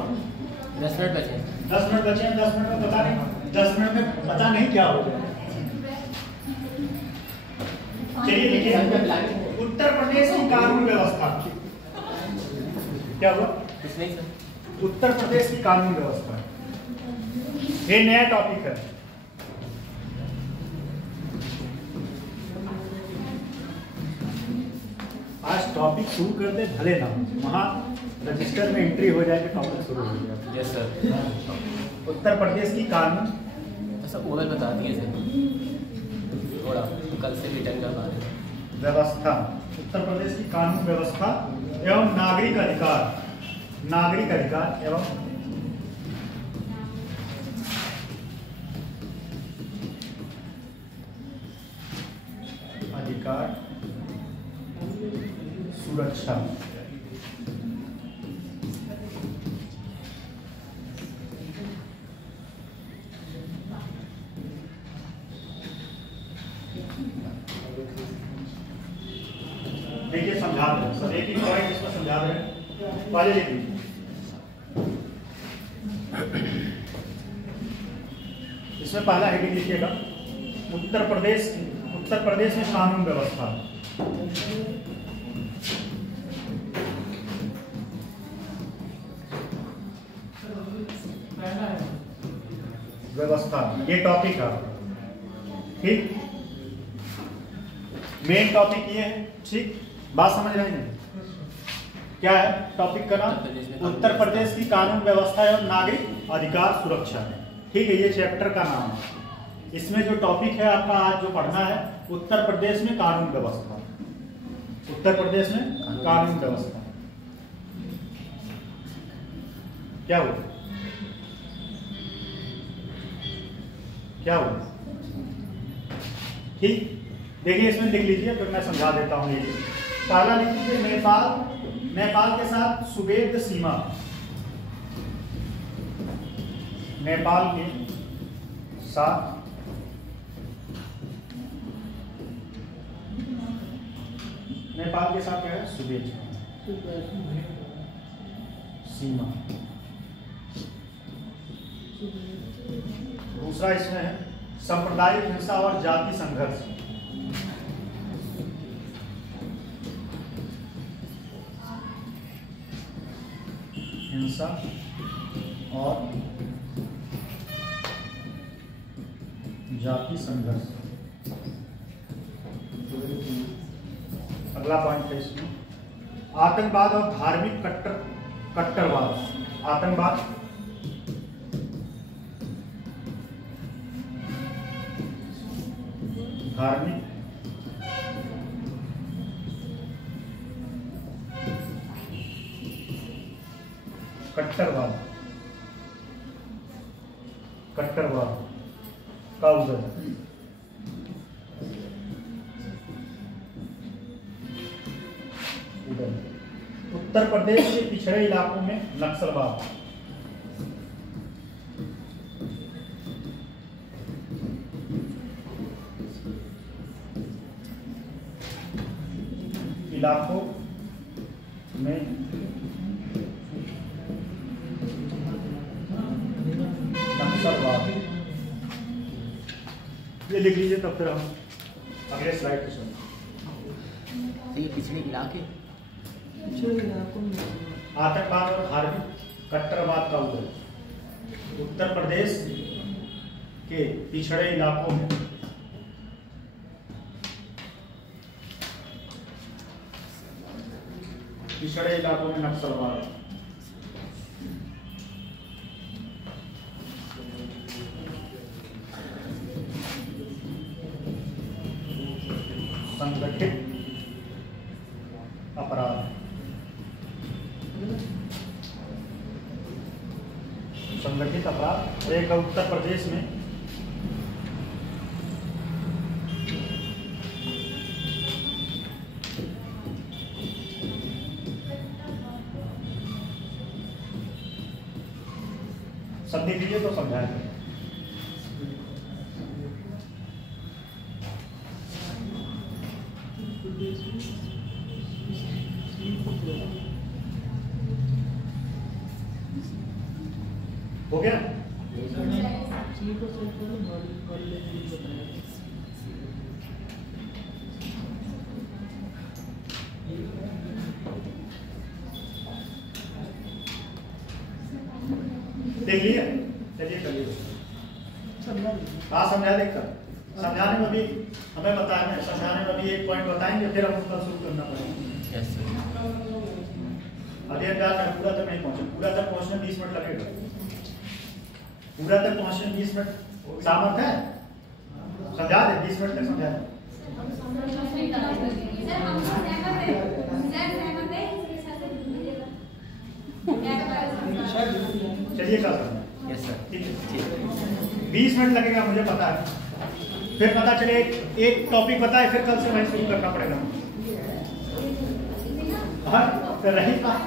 10 मिनट बचे हैं। 10 मिनट बचे हैं, 10 मिनट में पता नहीं, 10 मिनट में पता नहीं क्या हो जाए। चलिए देखिए, उत्तर प्रदेश की कानून व्यवस्था क्या हुआ? कुछ नहीं सर। उत्तर प्रदेश की कानून व्यवस्था, ये नया टॉपिक है। आज टॉपिक शुरू करते भले ना, वहाँ रजिस्टर में एंट्री हो जाए तो टॉपिक शुरू हो जाए। Yes sir. उत्तर प्रदेश की कानून सब ओवल बता दिए सर, थोड़ा कल से रिटर्न करवा रहे हैं। व्यवस्था, उत्तर प्रदेश की कानून व्यवस्था एवं नागरिक अधिकार एवं अधिकार सुरक्षा। देखिए समझा रहे हैं सब, एक ही पॉइंट इसमें समझा रहे हैं, पहले लिख लीजिए। इसमें पहला हेडिंग लिखिएगा, उत्तर प्रदेश में कानून व्यवस्था। व्यवस्था, ये टॉपिक है। ठीक, मेन टॉपिक ये है। ठीक, बात समझ रहे हैं? क्या है टॉपिक का नाम? उत्तर प्रदेश की कानून व्यवस्था एवं नागरिक अधिकार सुरक्षा। ठीक है, ये चैप्टर का नाम है। इसमें जो टॉपिक है आपका आज जो पढ़ना है, उत्तर प्रदेश में कानून व्यवस्था। उत्तर प्रदेश में कानून व्यवस्था क्या हुआ? क्या हुआ? ठीक, देखिए इसमें लिख लीजिए, फिर मैं समझा देता हूँ। ये पहला लिख लीजिए, नेपाल के साथ सुवेद सीमा। नेपाल के साथ क्या है? सुवेद सीमा। दूसरा इसमें है सांप्रदायिक हिंसा और जाति संघर्ष। हिंसा और जाति संघर्ष। अगला पॉइंट है इसमें आतंकवाद और धार्मिक कट्टरवाद। आतंकवाद, धार्मिक कट्टरवाद का उदय। उत्तर प्रदेश के पिछड़े इलाकों में नक्सलवाद। इलाकों में नक्सलवाद, ये लिख लीजिए, तब फिर हम अगले स्लाइड पे चलते। ये पिछले इलाके, आतंकवाद और धार्मिक कट्टरवाद का उदय। उत्तर प्रदेश के पिछड़े इलाकों में नक्सलवाद। संगठित अपराध। संगठित अपराध एक उत्तर प्रदेश में सब देख लीजिए तो समझाएंगे। हो गया? देख लिए? चलिए चलिए, हाँ समझा देखकर। समझाने में भी हमें बताया है, समझाने में भी एक पॉइंट बताएंगे, फिर हम उसका शुरू करना पड़ेगा। अध्ययन पूरा तक नहीं पहुंचे, पूरा तक पहुंचने 20 मिनट लगेगा। पूरा तक पहुंचने 20 मिनट सामर्थ है? समझा दे, 20 मिनट तक समझा दे। चलिए कल करना। यस सर, ठीक है, ठीक। 20 मिनट लगेगा, मुझे पता है। फिर पता चले एक टॉपिक बताए, फिर कल से वही शुरू करना पड़ेगा। हाँ, फिर रही बात।